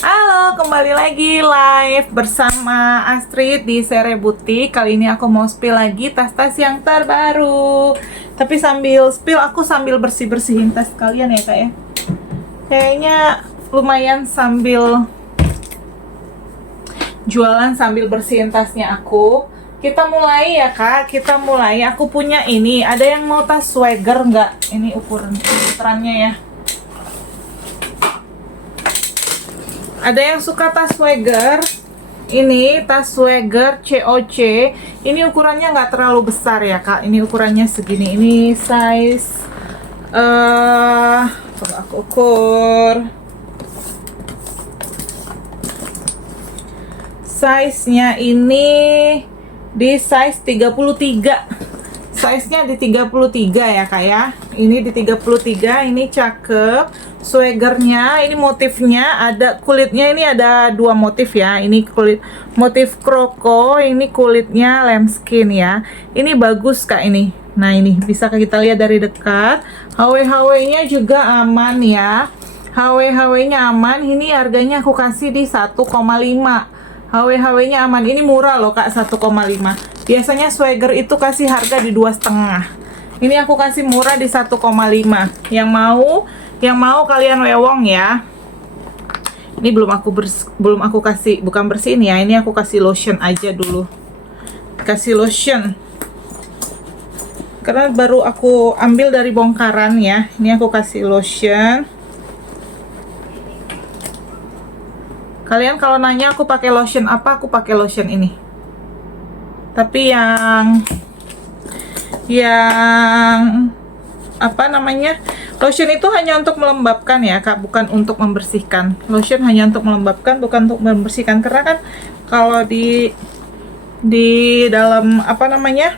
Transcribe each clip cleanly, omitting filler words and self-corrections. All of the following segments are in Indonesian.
Halo, kembali lagi live bersama Astrid di Sere Butik. Kali ini aku mau spill lagi tas-tas yang terbaru. Tapi sambil spill, aku sambil bersih-bersihin tas kalian ya kak ya. Kayaknya lumayan sambil jualan sambil bersihin tasnya aku. Kita mulai ya kak, kita mulai. Aku punya ini, ada yang mau tas swagger nggak? Ini ukurannya ya. Ada yang suka tas swagger. Ini tas swagger COC. Ini ukurannya nggak terlalu besar ya kak. Ini ukurannya segini. Ini size coba aku ukur. Size-nya ini di size 33. Size-nya di 33 ya kak ya. Ini di 33, ini cakep. Swaggernya, ini motifnya ada kulitnya, ini ada dua motif ya. Ini kulit motif kroko, ini kulitnya lambskin ya. Ini bagus kak ini. Nah ini bisa kita lihat dari dekat. HW-HW-nya juga aman ya. HW-HW-nya aman. Ini harganya aku kasih di 1,5. HW-HW-nya aman. Ini murah loh kak, 1,5. Biasanya swagger itu kasih harga di 2,5. Ini aku kasih murah di 1,5. Yang mau kalian wewong ya. Ini belum aku kasih, bukan bersihin ya. Ini aku kasih lotion aja dulu. Kasih lotion. Karena baru aku ambil dari bongkaran ya. Ini aku kasih lotion. Kalian kalau nanya aku pakai lotion apa, aku pakai lotion ini. Tapi yang apa namanya, lotion itu hanya untuk melembabkan ya kak, bukan untuk membersihkan. Lotion hanya untuk melembabkan, bukan untuk membersihkan. Karena kan kalau di dalam apa namanya,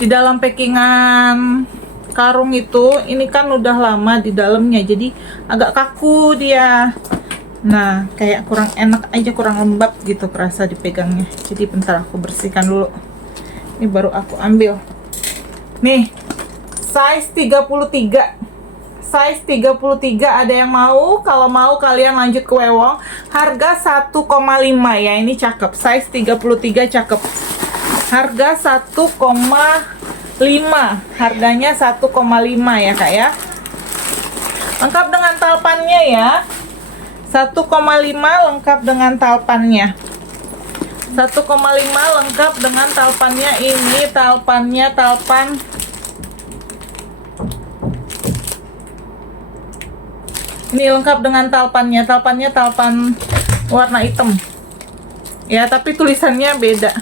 di dalam packingan karung itu, ini kan udah lama di dalamnya, jadi agak kaku dia. Nah kayak kurang enak aja, kurang lembab gitu kerasa dipegangnya. Jadi bentar aku bersihkan dulu. Ini baru aku ambil. Nih size 33. Size 33 ada yang mau? Kalau mau kalian lanjut ke wewong. Harga 1,5 ya. Ini cakep. Size 33 cakep. Harga 1,5. Harganya 1,5 ya kak ya. Lengkap dengan talpannya ya. 1,5 lengkap dengan talpannya. 1,5 lengkap dengan talpannya. Ini talpannya talpan ini lengkap dengan talpannya. Talpannya talpan warna hitam ya, tapi tulisannya beda.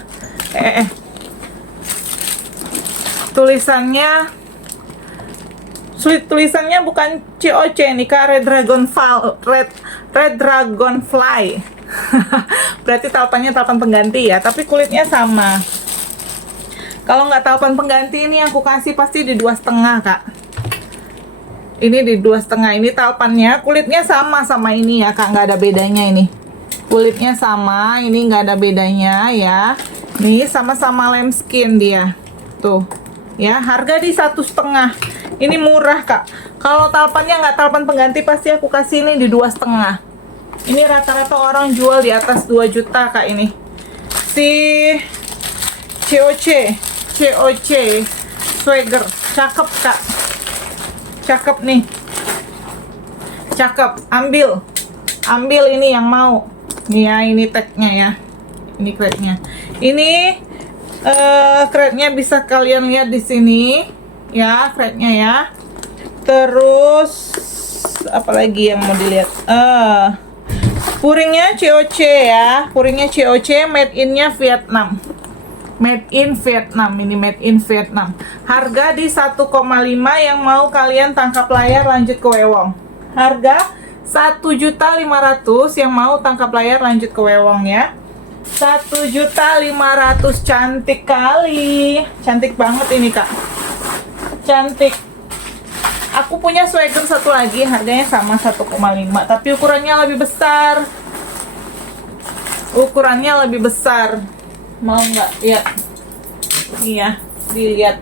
Tulisannya bukan COC nih kak, Red Dragonfly. Berarti talpannya talpan pengganti ya, tapi kulitnya sama. Kalau nggak talpan pengganti, ini aku kasih pasti di 2,5 kak. Ini di 2,5. Ini talpannya, kulitnya sama ini ya kak, nggak ada bedanya. Ini kulitnya sama, ini nggak ada bedanya ya. Nih sama-sama lambskin dia tuh ya. Harga di 1,5. Ini murah kak. Kalau talpannya nggak talpan pengganti, pasti aku kasih ini di 2,5. Ini rata-rata orang jual di atas 2 juta kak. Ini si COC swagger cakep kak, cakep nih, cakep. Ambil ini yang mau nih ya. Ini tagnya ya, ini crate-nya. Ini crate-nya bisa kalian lihat di sini ya, crate-nya ya. Terus apalagi yang mau dilihat? Puringnya COC ya, puringnya COC, made in-nya Vietnam. Made in Vietnam, ini made in Vietnam. Harga di 1,5. Yang mau kalian tangkap layar lanjut ke wewong. Harga 1.500.000. Yang mau tangkap layar lanjut ke wewong ya. 1.500.000. Cantik kali. Cantik banget ini kak. Cantik. Aku punya swagger satu lagi, harganya sama 1,5, tapi ukurannya lebih besar. Ukurannya lebih besar. Mau nggak lihat? Iya, dilihat.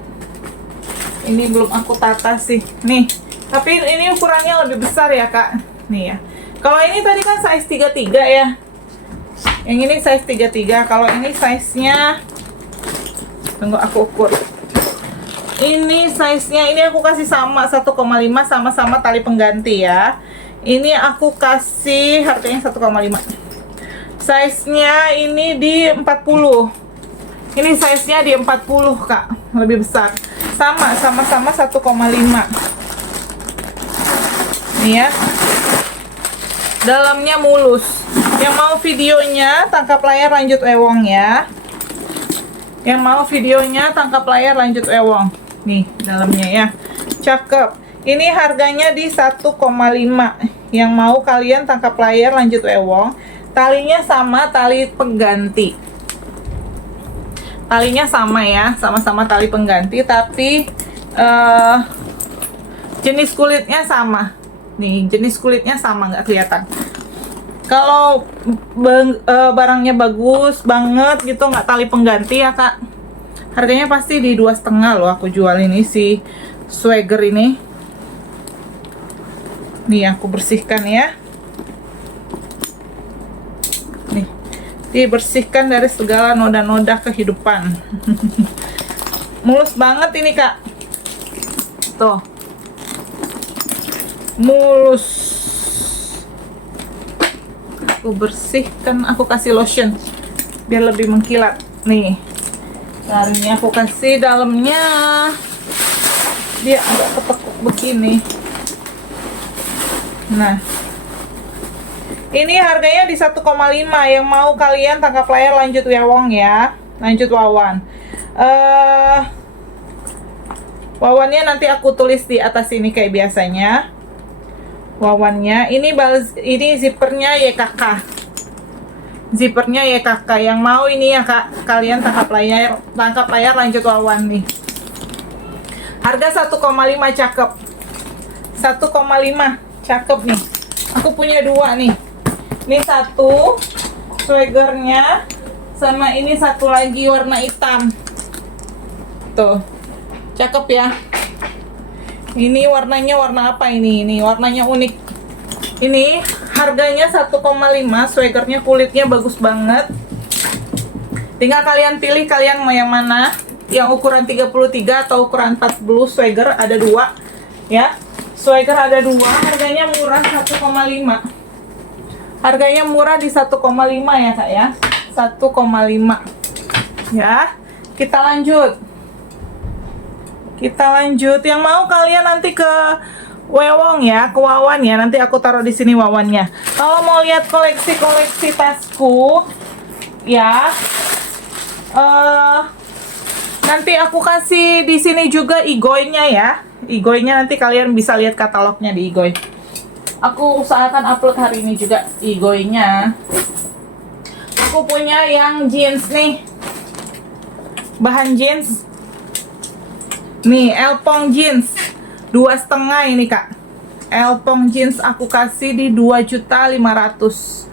Ini belum aku tata sih. Nih, tapi ini ukurannya lebih besar ya kak. Nih ya. Kalau ini tadi kan size 33 ya. Yang ini size 33. Kalau ini size-nya, tunggu aku ukur. Ini size-nya, ini aku kasih sama 1,5, sama-sama tali pengganti ya. Ini aku kasih harganya 1,5. Size-nya ini di 40. Ini size-nya di 40, Kak. Lebih besar. Sama-sama 1,5. Nih ya. Dalamnya mulus. Yang mau videonya tangkap layar lanjut ewong ya. Yang mau videonya tangkap layar lanjut ewong. Nih dalamnya ya. Cakep. Ini harganya di 1,5. Yang mau kalian tangkap layar lanjut ewong. Talinya sama tali pengganti. Talinya sama ya, sama-sama tali pengganti, tapi jenis kulitnya sama. Nih, jenis kulitnya sama, nggak kelihatan. Kalau barangnya bagus banget gitu, nggak tali pengganti ya Kak, harganya pasti di 2,5 loh aku jual ini si Swagger ini. Nih aku bersihkan ya. Nih, dibersihkan dari segala noda-noda kehidupan. Mulus banget ini Kak. Tuh, mulus. Aku bersihkan, aku kasih lotion biar lebih mengkilat. Nih, hari ini aku kasih dalamnya, dia agak ketekuk begini. Nah, ini harganya di 1,5. Yang mau kalian tangkap layar lanjut ewong ya, lanjut wawan. Wawannya nanti aku tulis di atas ini kayak biasanya. Wawannya ini zippernya YKK. Zippernya YKK. Yang mau ini ya Kak, kalian tangkap layar lanjut wawan nih. Harga 1,5 cakep. 1,5 cakep nih. Aku punya dua nih. Ini satu Swaggernya, sama ini satu lagi warna hitam. Tuh. Cakep ya. Ini warnanya warna apa ini? Ini warnanya unik. Ini harganya 1,5. Swaggernya kulitnya bagus banget. Tinggal kalian pilih kalian mau yang mana. Yang ukuran 33 atau ukuran 40. Swagger ada dua ya. Swagger ada dua. Harganya murah 1,5. Harganya murah di 1,5 ya Kak ya. 1,5 ya. Kita lanjut. Yang mau kalian nanti ke Wewong ya, ke Wawan ya. Nanti aku taruh di sini wawannya. Kalau mau lihat koleksi tasku ya, nanti aku kasih di sini juga igoy-nya ya. Igoy-nya nanti kalian bisa lihat katalognya di igoy. Aku usahakan upload hari ini juga igoy-nya. Aku punya yang jeans nih. Bahan jeans. Nih, Elpong jeans 2,5 ini Kak. Elpong jeans aku kasih di 2.500.000.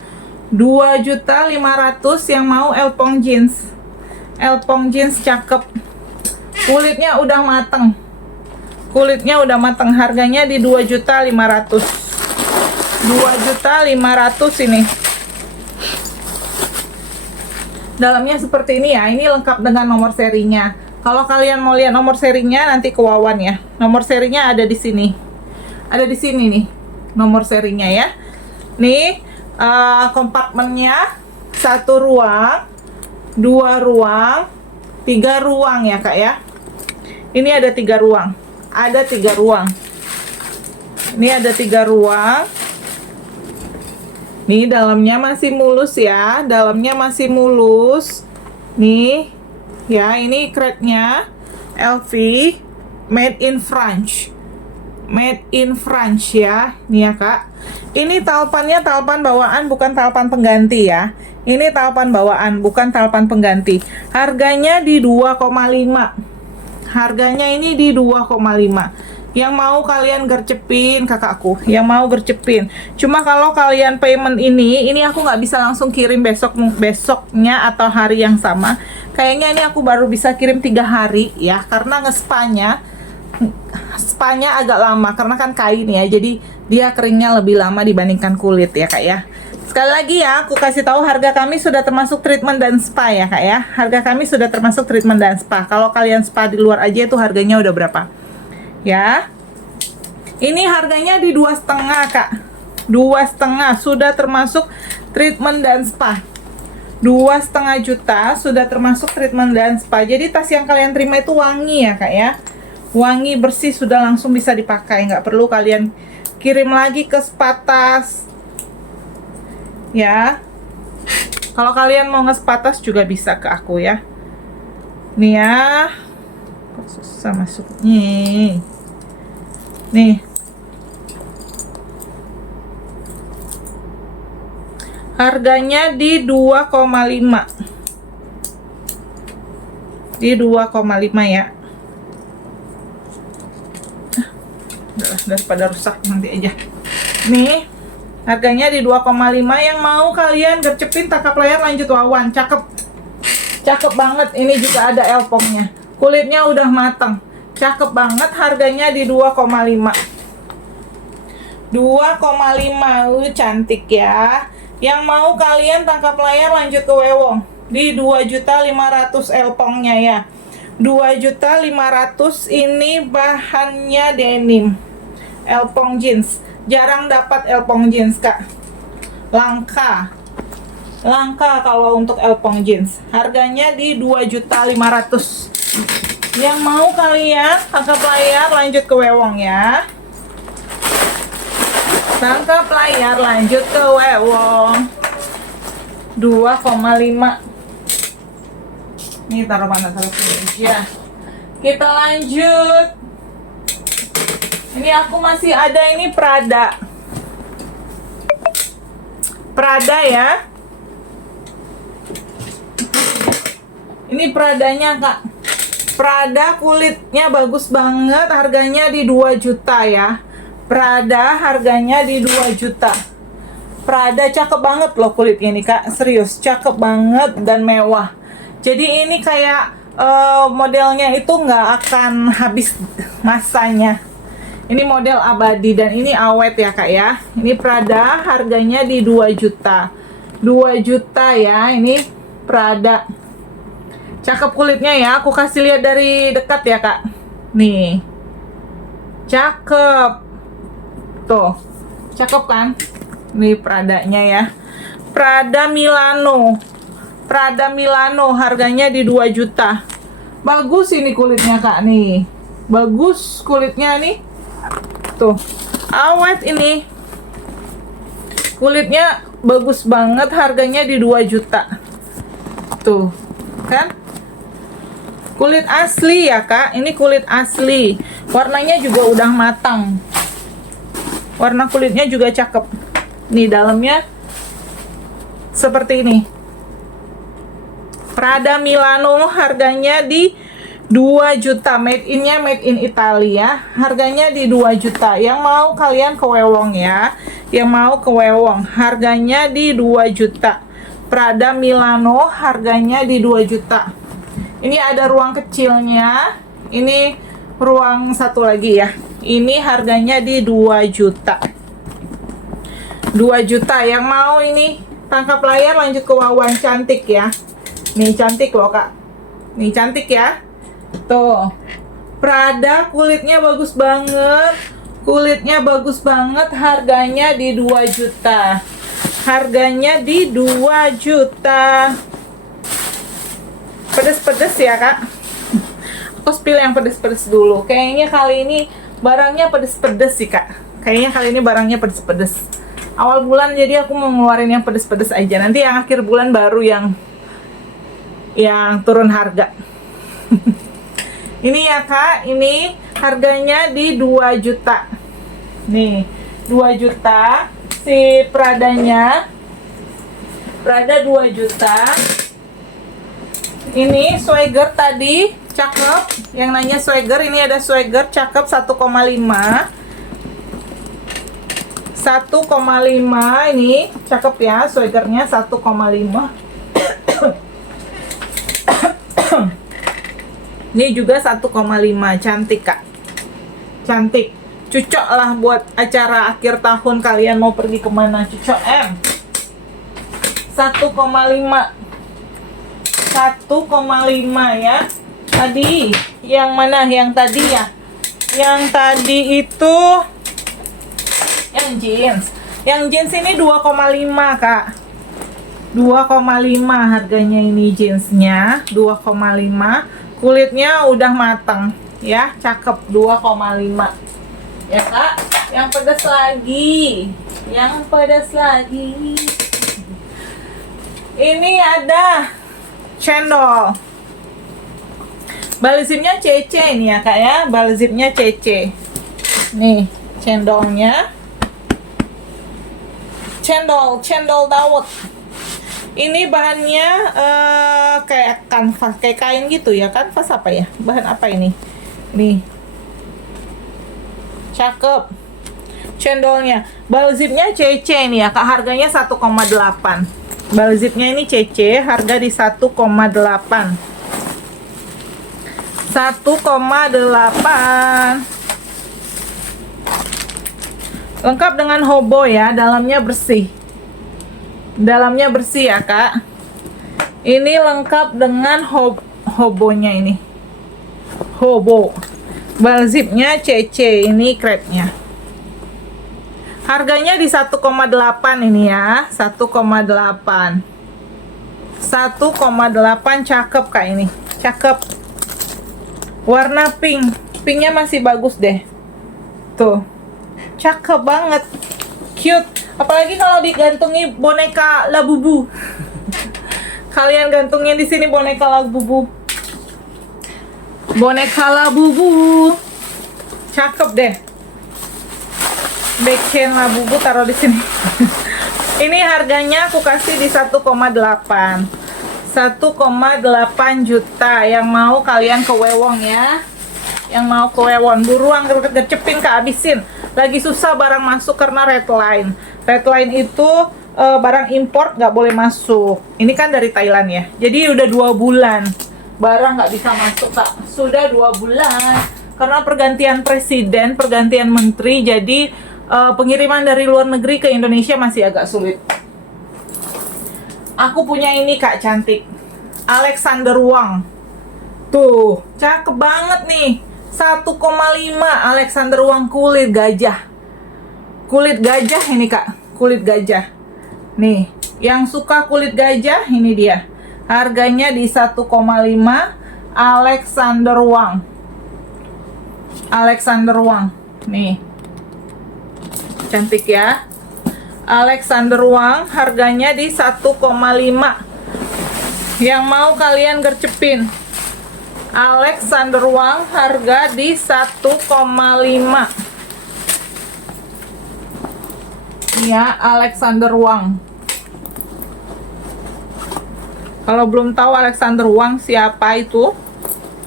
2.500.000 yang mau Elpong jeans. Elpong jeans cakep. Kulitnya udah mateng. Harganya di 2.500.000. 2.500.000 ini. Dalamnya seperti ini ya. Ini lengkap dengan nomor serinya. Kalau kalian mau lihat nomor serinya nanti ke Wawan ya. Nomor serinya ada di sini. Ada di sini nih nomor serinya ya. Nih kompartemennya 1 ruang, 2 ruang, 3 ruang ya Kak ya. Ini ada 3 ruang. Ada 3 ruang. Ini ada 3 ruang. Nih dalamnya masih mulus ya. Dalamnya masih mulus. Nih ya, ini crate-nya LV made in France. Made in France ya. Nih ya Kak. Ini talpannya talpan bawaan, bukan talpan pengganti ya. Ini talpan bawaan, bukan talpan pengganti. Harganya di 2,5. Harganya ini di 2,5. Yang mau kalian gercepin kakakku, yang mau gercepin. Cuma kalau kalian payment ini aku nggak bisa langsung kirim besoknya atau hari yang sama. Kayaknya ini aku baru bisa kirim 3 hari ya, karena spanya agak lama karena kan kain ya. Jadi dia keringnya lebih lama dibandingkan kulit ya Kak ya. Sekali lagi ya, aku kasih tahu harga kami sudah termasuk treatment dan spa ya Kak ya. Harga kami sudah termasuk treatment dan spa. Kalau kalian spa di luar aja itu harganya udah berapa? Ya. Ini harganya di 2,5 Kak. 2,5 sudah termasuk treatment dan spa. 2,5 juta sudah termasuk treatment dan spa. Jadi tas yang kalian terima itu wangi ya Kak ya. Wangi, bersih, sudah langsung bisa dipakai. Nggak perlu kalian kirim lagi ke spa tas. Ya. Kalau kalian mau nge-spa tas juga bisa ke aku ya. Nih ya. Kok susah masuknya. Nih. Harganya di 2,5. Di 2,5 ya. Udah, daripada rusak nanti aja. Nih, harganya di 2,5. Yang mau kalian gercepin tangkap layar lanjut wawan. Cakep. Cakep banget. Ini juga ada elpongnya. Kulitnya udah matang. Cakep banget, harganya di 2,5. 2,5. Cantik ya. Yang mau kalian tangkap layar lanjut ke Wewong di 2.500.000 elpongnya ya. 2.500.000 ini bahannya denim. Elpong jeans. Jarang dapat elpong jeans, Kak. Langka. Langka kalau untuk elpong jeans. Harganya di 2.500.000. Yang mau kalian tangkap layar lanjut ke Wewong ya. Tangkap layar lanjut ke Wewong. 2,5. Ini taruh mana, taruh sini aja. Kita lanjut. Ini aku masih ada ini Prada. Prada ya. Ini Pradanya Kak. Prada kulitnya bagus banget, harganya di 2 juta ya. Prada harganya di 2 juta. Prada cakep banget loh kulitnya nih Kak. Serius, cakep banget dan mewah. Jadi ini kayak modelnya itu nggak akan habis masanya. Ini model abadi dan ini awet ya Kak ya. Ini Prada harganya di 2 juta. 2 juta ya, ini Prada. Cakep kulitnya ya. Aku kasih lihat dari dekat ya Kak. Nih. Cakep. Tuh, cakep kan? Nih Pradanya ya. Prada Milano. Prada Milano harganya di 2 juta. Bagus ini kulitnya Kak nih. Bagus kulitnya nih. Tuh, awet ini. Kulitnya bagus banget, harganya di 2 juta. Tuh, kan? Kulit asli ya Kak. Ini kulit asli. Warnanya juga udah matang. Warna kulitnya juga cakep. Nih dalamnya seperti ini. Prada Milano harganya di 2 juta. Made in-nya made in Italia. Harganya di 2 juta. Yang mau kalian ke Wewong ya. Yang mau ke Wewong. Harganya di 2 juta. Prada Milano harganya di 2 juta. Ini ada ruang kecilnya. Ini ruang satu lagi ya. Ini harganya di 2 juta. 2 juta. Yang mau ini tangkap layar lanjut ke Wawan. Cantik ya. Nih cantik loh Kak. Nih cantik ya. Tuh. Prada kulitnya bagus banget. Kulitnya bagus banget. Harganya di 2 juta. Harganya di 2 juta. Pedes-pedes ya Kak. Aku spill yang pedes-pedes dulu. Kayaknya kali ini barangnya pedes-pedes sih Kak. Kayaknya kali ini barangnya pedes-pedes. Awal bulan jadi aku mau ngeluarin yang pedes-pedes aja. Nanti yang akhir bulan baru yang turun harga. Ini ya Kak, ini harganya di 2 juta. Nih, 2 juta si Pradanya. Prada 2 juta. Ini swagger tadi cakep. Yang nanya swagger, ini ada swagger cakep 1,5. 1,5 ini cakep ya, swaggernya 1,5. Ini juga 1,5, cantik Kak. Cantik. Cocok lah buat acara akhir tahun kalian mau pergi kemana. Cocok M 1,5 ya. Tadi yang mana? Yang tadi ya. Yang tadi itu yang jeans. Yang jeans ini 2,5 Kak. 2,5 harganya ini jeansnya. 2,5. Kulitnya udah matang ya, cakep. 2,5 ya Kak. Yang pedas lagi. Ini ada cendol. Bal zipnya CC ini ya Kak ya. Bal zipnya CC. Nih, cendolnya. Cendol dawet. Ini bahannya kayak kanvas, kayak kain gitu ya. Kanvas apa ya? Bahan apa ini? Nih. Cakep. Cendolnya. Bal zipnya CC ini ya Kak. Harganya 1,8. Bal zipnya ini CC, harga di 1,8. 1,8. Lengkap dengan hobo ya, dalamnya bersih. Dalamnya bersih ya Kak. Ini lengkap dengan hobonya ini. Hobo. Bal zipnya CC, ini crepnya. Harganya di 1,8 ini ya, 1,8. 1,8 cakep Kak ini. Cakep. Warna pink. Pinknya masih bagus deh. Tuh. Cakep banget. Cute. Apalagi kalau digantungi boneka Labubu. Kalian gantungin di sini boneka Labubu. Boneka Labubu. Cakep deh. Backchain Labubu taruh di sini. Ini harganya aku kasih di 1,8. 1,8 juta. Yang mau kalian ke Wewong ya. Yang mau ke Wewon, buruan gercepin, kehabisin. Lagi susah barang masuk karena red line. Red line itu barang import nggak boleh masuk. Ini kan dari Thailand ya. Jadi udah 2 bulan barang nggak bisa masuk Kak. Sudah 2 bulan karena pergantian presiden, pergantian menteri. Jadi pengiriman dari luar negeri ke Indonesia masih agak sulit. Aku punya ini Kak, cantik. Alexander Wang. Tuh, cakep banget nih. 1,5 Alexander Wang kulit gajah. Kulit gajah ini Kak, kulit gajah. Nih, yang suka kulit gajah ini dia. Harganya di 1,5 Alexander Wang. Alexander Wang. Nih. Cantik ya. Alexander Wang harganya di 1,5. Yang mau kalian gercepin. Alexander Wang harga di 1,5. Ya, Alexander Wang. Kalau belum tahu Alexander Wang siapa itu,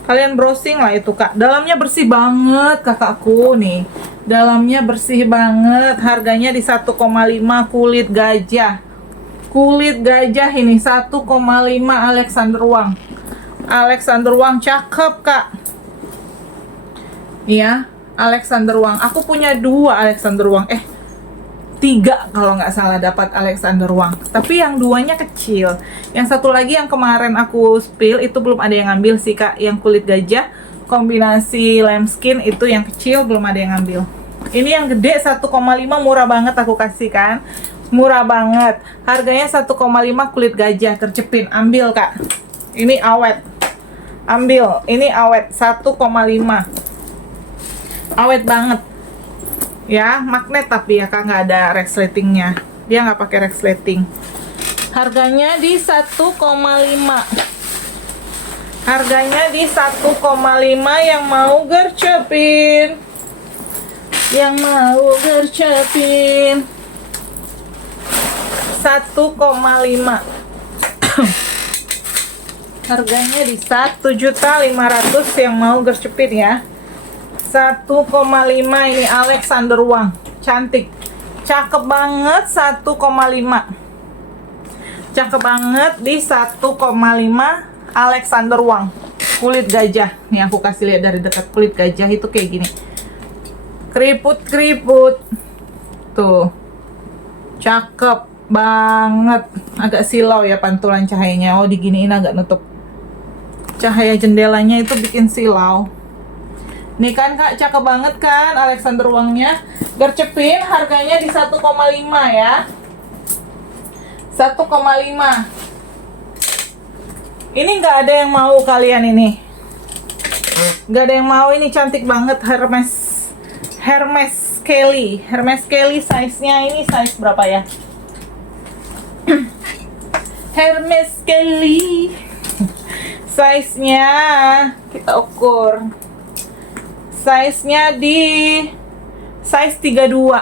kalian browsing lah itu Kak. Dalamnya bersih banget kakakku nih. Dalamnya bersih banget. Harganya di 1,5 kulit gajah. Kulit gajah ini 1,5 Alexander Wang. Alexander Wang cakep Kak. Iya, Alexander Wang. Aku punya 2 Alexander Wang. 3 kalau nggak salah dapat Alexander Wang. Tapi yang 2-nya kecil. Yang satu lagi yang kemarin aku spill itu belum ada yang ngambil sih Kak. Yang kulit gajah kombinasi lambskin itu yang kecil belum ada yang ngambil. Ini yang gede 1,5 murah banget aku kasih kan. Murah banget. Harganya 1,5 kulit gajah tercepin. Ambil Kak. Ini awet. Ambil. Ini awet 1,5. Awet banget. Ya, magnet tapi ya Kak, nggak ada resletingnya. Dia nggak pakai resleting. Harganya di 1,5. Harganya di 1,5 yang mau gercepin. Yang mau gercepin 1,5. Harganya di 1.500.000 yang mau gercepin ya. 1,5 ini Alexander Wang. Cantik. Cakep banget 1,5. Cakep banget di 1,5 Alexander Wang. Kulit gajah. Nih aku kasih lihat dari dekat, kulit gajah itu kayak gini. Keriput-keriput. Tuh. Cakep banget. Agak silau ya pantulan cahayanya. Oh, diginiin agak nutup. Cahaya jendelanya itu bikin silau. Nih kan Kak, cakep banget kan Alexander Wangnya. Gercepin harganya di 1,5 ya. 1,5. Ini nggak ada yang mau kalian ini. Nggak ada yang mau, ini cantik banget. Hermes Kelly. Hermes Kelly size-nya ini size berapa ya? Hermes Kelly. Size-nya kita ukur. Size-nya di size 32.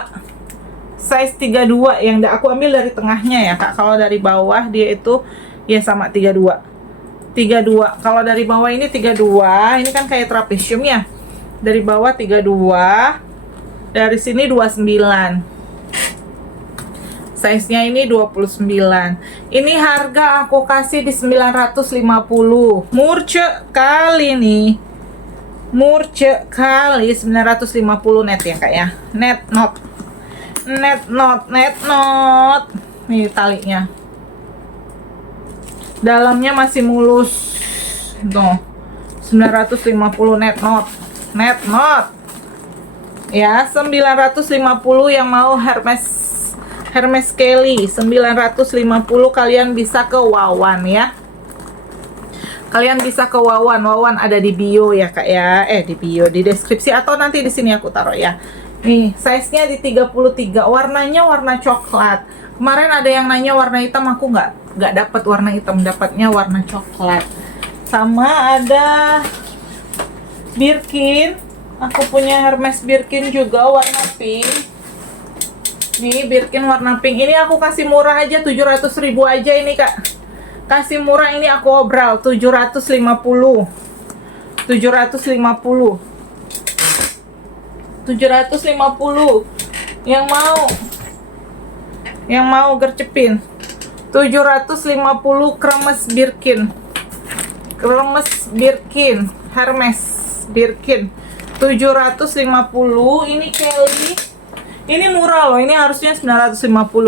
Size 32 yang aku ambil dari tengahnya ya Kak. Kalau dari bawah dia itu ya sama 32. 32. Kalau dari bawah ini 32. Ini kan kayak trapesium ya. Dari bawah 32. Dari sini 29. Size-nya ini 29. Ini harga aku kasih di 950. Murce kali nih. Murce kali 950 net ya Kak ya. Net not. Nih talinya. Dalamnya masih mulus. Tuh. 950 net not. Ya, 950 yang mau Hermes Kelly 950 kalian bisa ke Wawan ya. Kalian bisa ke Wawan ada di bio ya Kak ya. Di bio, di deskripsi atau nanti di sini aku taruh ya. Nih, size-nya di 33. Warnanya warna coklat. Kemarin ada yang nanya warna hitam, aku nggak dapat warna hitam, dapatnya warna coklat. Sama ada Birkin. Aku punya Hermes Birkin juga warna pink. Nih Birkin warna pink. Ini aku kasih murah aja 700.000 aja ini Kak. Kasih murah ini aku obral 750. 750. Yang mau gercepin 750 kremes Birkin. Hermes Birkin 750. Ini Kelly. Ini murah loh. Ini harusnya 950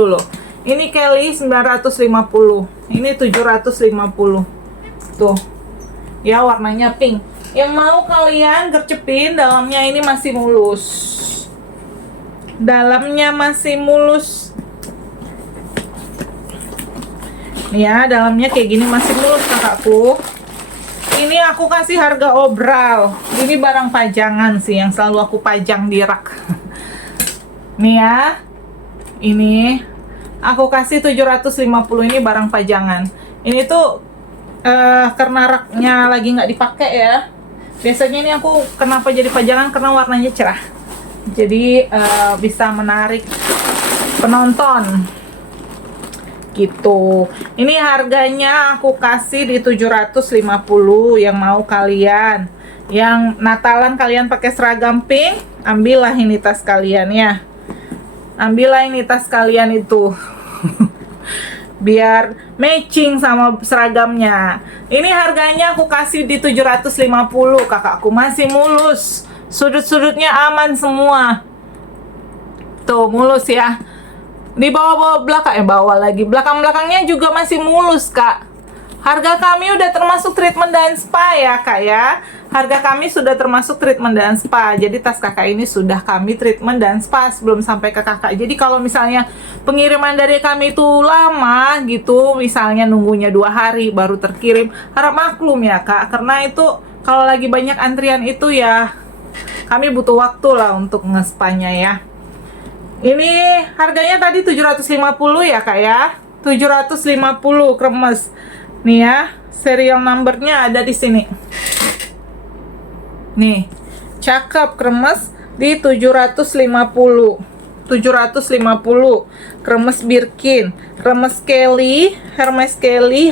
loh. Ini Kelly 950. Ini 750. Tuh. Ya warnanya pink. Yang mau kalian gercepin dalamnya ini masih mulus. Dalamnya masih mulus. Ya, dalamnya kayak gini masih mulus kakakku. Ini aku kasih harga obral. Ini barang pajangan sih yang selalu aku pajang di rak. Nih ya. Ini aku kasih 750, ini barang pajangan. Ini tuh karena raknya lagi nggak dipakai ya. Biasanya ini aku kenapa jadi pajangan karena warnanya cerah. Jadi bisa menarik penonton. Gitu. Ini harganya aku kasih di 750 yang mau kalian. Yang Natalan kalian pakai seragam pink, ambillah ini tas kalian ya. Ambillah ini tas kalian itu. Biar matching sama seragamnya. Ini harganya aku kasih di 750 kakakku, masih mulus. Sudut-sudutnya aman semua. Tuh, mulus ya. Di bawah-bawah belakang, belakang-belakangnya juga masih mulus Kak. Harga kami udah termasuk treatment dan spa ya Kak ya. Harga kami sudah termasuk treatment dan spa. Jadi tas kakak ini sudah kami treatment dan spa sebelum sampai ke kakak. Jadi kalau misalnya pengiriman dari kami itu lama gitu, misalnya nunggunya 2 hari baru terkirim, harap maklum ya Kak. Karena itu kalau lagi banyak antrian itu ya kami butuh waktu lah untuk nge-spa-nya ya. Ini harganya tadi 750 ya Kak ya. 750 kremes. Nih ya, serial numbernya ada di sini. Nih, cakep kremes di 750. 750 kremes Birkin, Hermes Kelly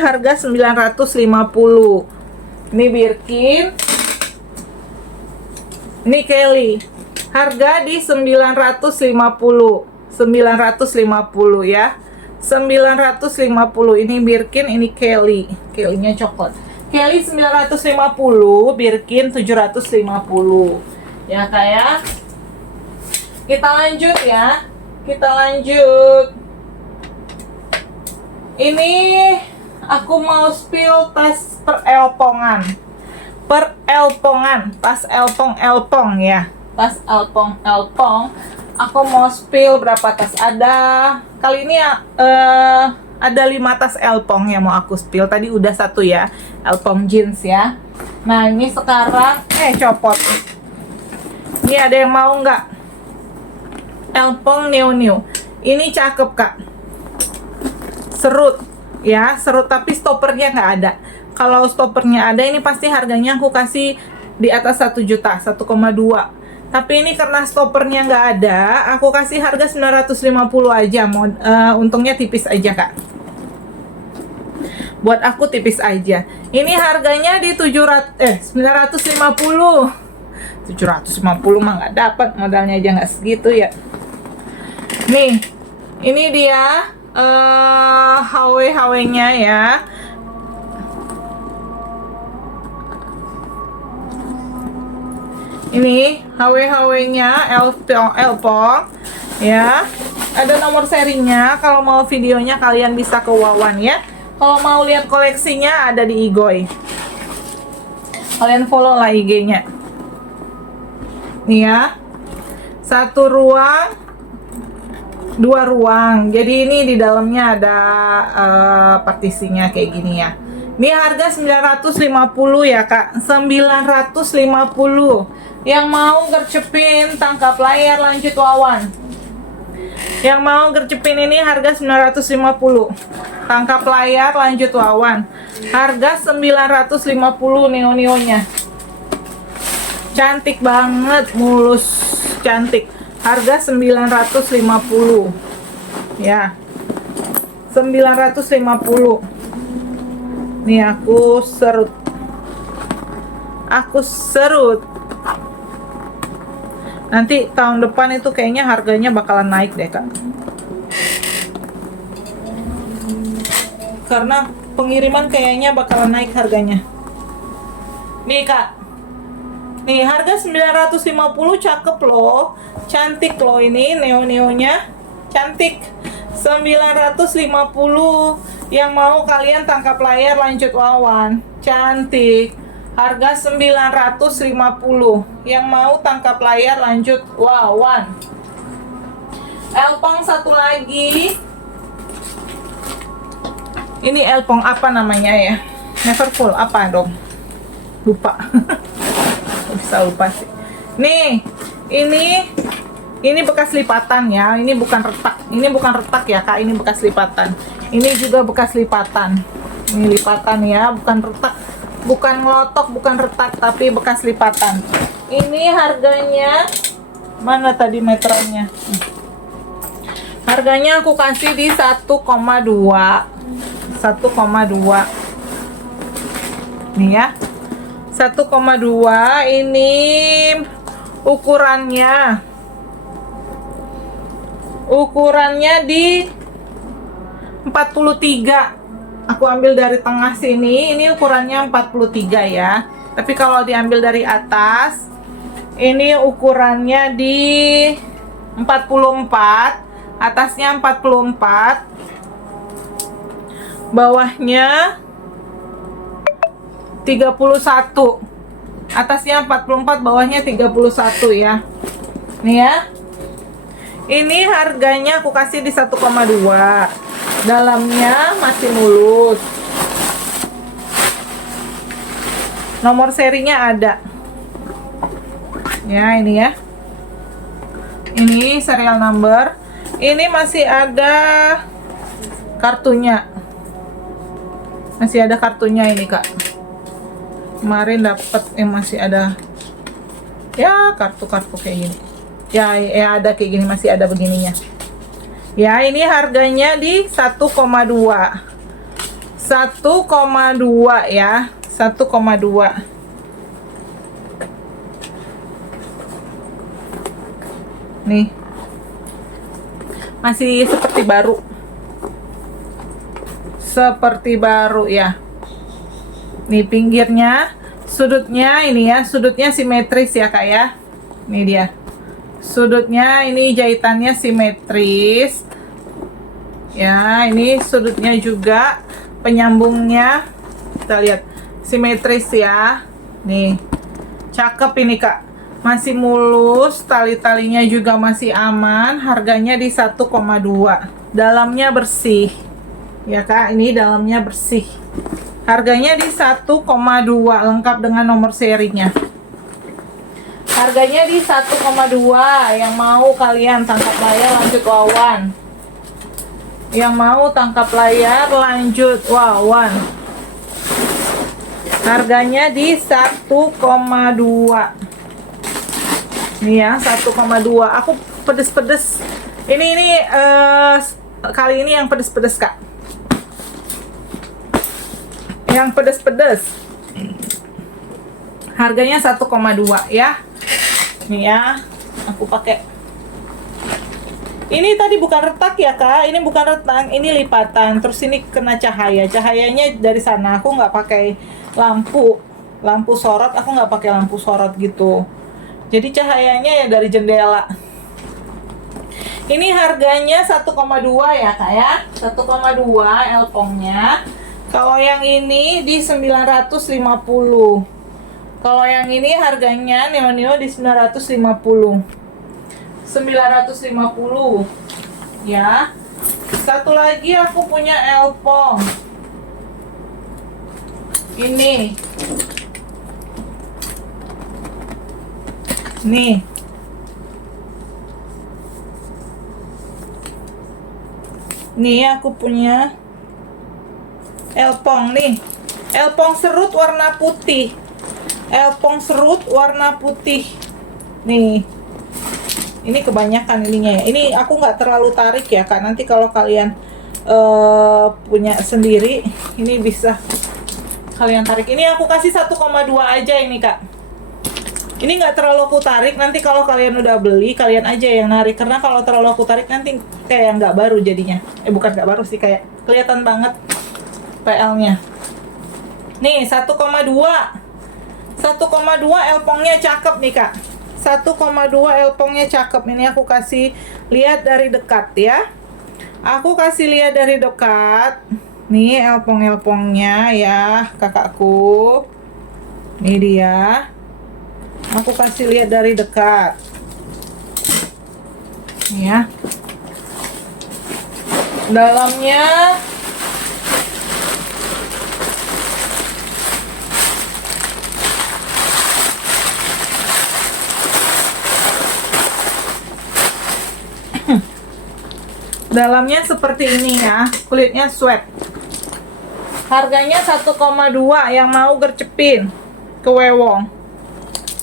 harga 950. Ini Birkin. Ini Kelly. Harga di 950 ya. 950. Ini Birkin, ini Kelly. Kelly-nya coklat. Kelly 950, Birkin 750. Ya kayak Kita lanjut ya. Kita lanjut. Ini aku mau spill tas perelpongan. Tas elpong ya. Tas elpong. Aku mau spill berapa tas? Kali ini ada 5 tas elpong yang mau aku spill. Tadi udah 1 ya, elpong jeans ya. Nah ini sekarang copot. Ini ada yang mau nggak? Elpong new. Ini cakep kak. Serut ya, serut tapi stoppernya nggak ada. Kalau stoppernya ada, ini pasti harganya aku kasih di atas 1 juta, 1,2. Tapi ini karena stoppernya nggak ada, aku kasih harga 950 aja. Untungnya tipis aja kak. Buat aku tipis aja. Ini harganya di 950. 750 mah nggak dapat, modalnya aja nggak segitu ya. Nih, ini dia HW-nya ya. Ini HW-nya elpong ya. Ada nomor serinya. Kalau mau videonya kalian bisa ke Wawan ya. Kalau mau lihat koleksinya ada di Igoy. Kalian follow lah IG-nya. Nih ya. 1 ruang, 2 ruang. Jadi ini di dalamnya ada partisinya kayak gini ya. Ini harga 950 ya kak. 950. Yang mau gercepin tangkap layar lanjut Wawan. Yang mau gercepin ini harga 950. Tangkap layar lanjut Wawan. Harga 950 neo-neonya. Cantik banget, mulus, cantik. Harga 950. Ya. 950. Nih aku serut. Nanti tahun depan itu kayaknya harganya bakalan naik deh kak. Karena pengiriman kayaknya bakalan naik harganya. Nih kak. Nih harga 950, cakep loh. Cantik loh ini neo-neonya. Cantik. 950. Yang mau kalian tangkap layar lanjut Wawan. Cantik. Harga 950. Yang mau tangkap layar lanjut Wawan. Elpong satu lagi. Ini elpong apa namanya ya? Neverfull apa dong? Lupa. Bisa lupa sih. Nih, ini bekas lipatan ya. Ini bukan retak. Ini bukan retak ya kak. Ini bekas lipatan. Ini juga bekas lipatan. Ini lipatan ya, bukan retak. Bukan ngelotok, bukan retak, tapi bekas lipatan. Ini harganya, mana tadi meterannya? Harganya aku kasih di 1,2. 1,2. Nih ya. 1,2. Ini ukurannya di 43. Aku ambil dari tengah sini, ini ukurannya 43 ya. Tapi kalau diambil dari atas, ini ukurannya di 44. Atasnya 44. Bawahnya 31. Atasnya 44, bawahnya 31 ya. Nih ya. Ini harganya aku kasih di 1,2. Dalamnya masih mulus. Nomor serinya ada. Ya, ini ya. Ini serial number. Ini masih ada kartunya. Masih ada kartunya ini, Kak. Kemarin dapat masih ada ya kartu-kartu kayak gini. Ya, ada kayak gini, masih ada begininya. Ya, ini harganya di 1,2. 1,2 ya. 1,2. Nih. Masih seperti baru. Seperti baru ya. Nih pinggirnya, sudutnya ini ya, sudutnya simetris ya, Kak ya. Ini dia. Sudutnya ini jahitannya simetris. Ya, ini sudutnya juga penyambungnya kita lihat simetris ya. Nih, cakep ini Kak. Masih mulus, tali-talinya juga masih aman. Harganya di 1,2. Dalamnya bersih. Ya Kak, ini dalamnya bersih. Harganya di 1,2 lengkap dengan nomor serinya. Harganya di 1,2. Yang mau kalian tangkap layar lanjut wawan. Yang mau tangkap layar lanjut wawan. Harganya di 1,2. Nih ya, 1,2. Aku pedes-pedes. Ini kali ini yang pedes-pedes Kak. Yang pedes-pedes. Harganya 1,2 ya. Nih ya, aku pakai. Ini tadi bukan retak ya Kak, ini bukan retak, ini lipatan. Terus ini kena cahaya, cahayanya dari sana. Aku nggak pakai lampu sorot. Aku nggak pakai lampu sorot gitu. Jadi cahayanya ya dari jendela. Ini harganya 1,2 ya Kak ya, 1,2 elpongnya. Kalau yang ini di 950. Kalau yang ini harganya neo-neo di 950. 950 ya. Satu lagi aku punya elpong ini nih, aku punya elpong nih, elpong serut warna putih, nih. Ini kebanyakan ininya ya. Ini aku nggak terlalu tarik ya Kak. Nanti kalau kalian punya sendiri, ini bisa kalian tarik. Ini aku kasih 1,2 aja ini Kak. Ini nggak terlalu aku tarik. Nanti kalau kalian udah beli, kalian aja yang narik. Karena kalau terlalu aku tarik nanti kayak nggak baru jadinya. Bukan nggak baru sih, kayak kelihatan banget PL-nya. Nih 1,2. 1,2 elpongnya cakep nih Kak. 1,2 elpongnya cakep. Ini aku kasih lihat dari dekat ya. Aku kasih lihat dari dekat. Nih elpong-elpongnya ya kakakku. Ini dia. Aku kasih lihat dari dekat. Nih ya. Dalamnya dalamnya seperti ini ya, kulitnya sweat. Harganya 1,2 yang mau gercepin ke wewong.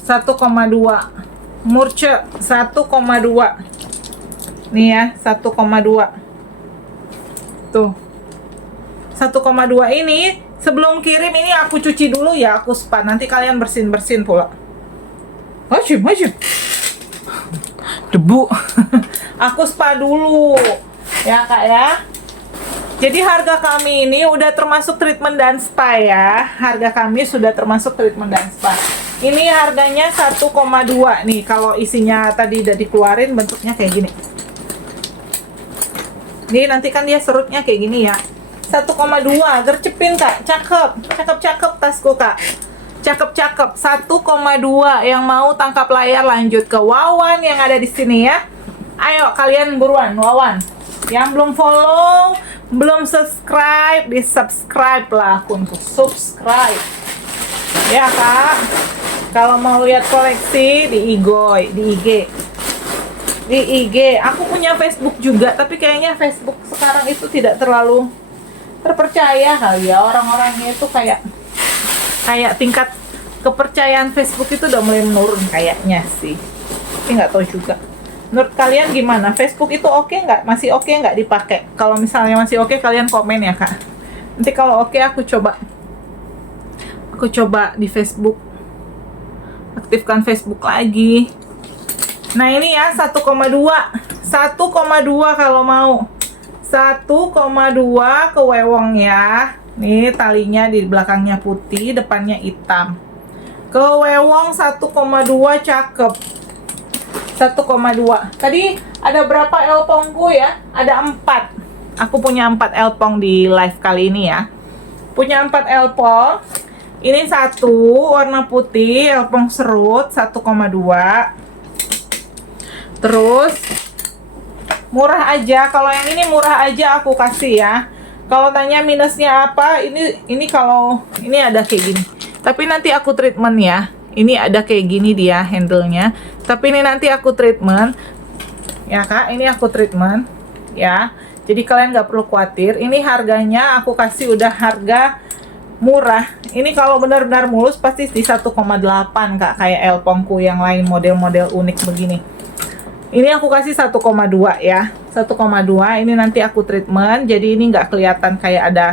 1,2. Murce 1,2. Nih ya, 1,2. Tuh. 1,2 ini sebelum kirim ini aku cuci dulu ya, aku spa. Nanti kalian bersin-bersin pula. Wajib. Debu. Aku spa dulu. Ya Kak ya. Jadi harga kami ini udah termasuk treatment dan spa ya. Harga kami sudah termasuk treatment dan spa. Ini harganya 1,2 nih. Kalau isinya tadi udah dikeluarin bentuknya kayak gini. Nih nanti kan dia serutnya kayak gini ya. 1,2 gercepin Kak. Cakep tasku Kak. Cakep. 1,2 yang mau tangkap layar lanjut ke Wawan yang ada di sini ya. Ayo kalian buruan Wawan. Yang belum follow, belum subscribe, di subscribe lah akunku, subscribe ya Kak. Kalau mau lihat koleksi di Igoy, di IG aku punya Facebook juga, tapi kayaknya Facebook sekarang itu tidak terlalu terpercaya kali ya. Orang-orangnya itu kayak tingkat kepercayaan Facebook itu udah mulai menurun kayaknya sih, tapi nggak tahu juga. Menurut kalian gimana? Facebook itu oke nggak? Masih oke nggak dipakai? Kalau misalnya masih oke, kalian komen ya Kak. Nanti kalau oke, aku coba di Facebook. Aktifkan Facebook lagi. Nah ini ya 1,2 kalau mau 1,2 ke wewong ya. Nih talinya di belakangnya putih, depannya hitam. Ke wewong 1,2 cakep. 1,2. Tadi ada berapa elpongku ya? Ada 4. Aku punya 4 elpong di live kali ini ya. Punya 4 elpong. Ini satu warna putih, elpong serut 1,2. Terus murah aja. Kalau yang ini murah aja aku kasih ya. Kalau tanya minusnya apa, ini kalau ini ada kayak gini. Tapi nanti aku treatment ya. Ini ada kayak gini dia handle-nya. Tapi ini nanti aku treatment. Ya Kak, ini aku treatment ya. Jadi kalian nggak perlu khawatir. Ini harganya aku kasih udah harga murah. Ini kalau benar-benar mulus pasti di 1,8 Kak, kayak elpongku yang lain model-model unik begini. Ini aku kasih 1,2 ya. 1,2 ini nanti aku treatment. Jadi ini nggak kelihatan kayak ada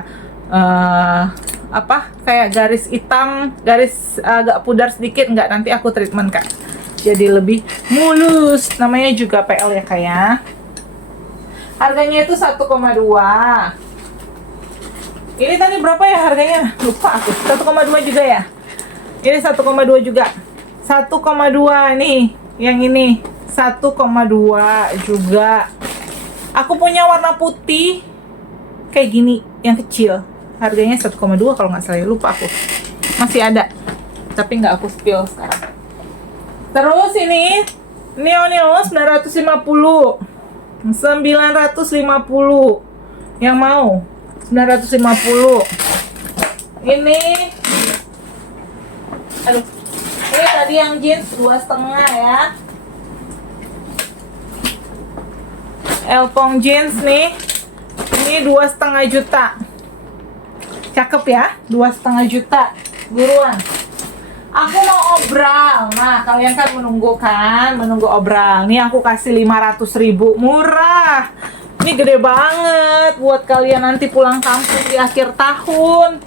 kayak garis hitam, garis agak pudar sedikit, nggak, nanti aku treatment Kak. Jadi lebih mulus. Namanya juga PL ya Kak ya. Harganya itu 1,2. Ini tadi berapa ya harganya? Lupa aku. 1,2 juga ya. Ini 1,2 juga. 1,2 nih. Yang ini 1,2 juga. Aku punya warna putih kayak gini, yang kecil. Harganya 1,2 kalau nggak salah. Lupa aku. Masih ada. Tapi nggak aku spill sekarang. Terus ini Neo 950. 950. Yang mau 950. Ini tadi yang jeans 2,5 ya. Elpong jeans nih. Ini 2,5 juta. Cakep ya, 2,5 juta. Buruan. Aku mau obral. Nah, kalian kan menunggu obral. Nih aku kasih 500.000. Murah. Ini gede banget buat kalian nanti pulang kampung di akhir tahun.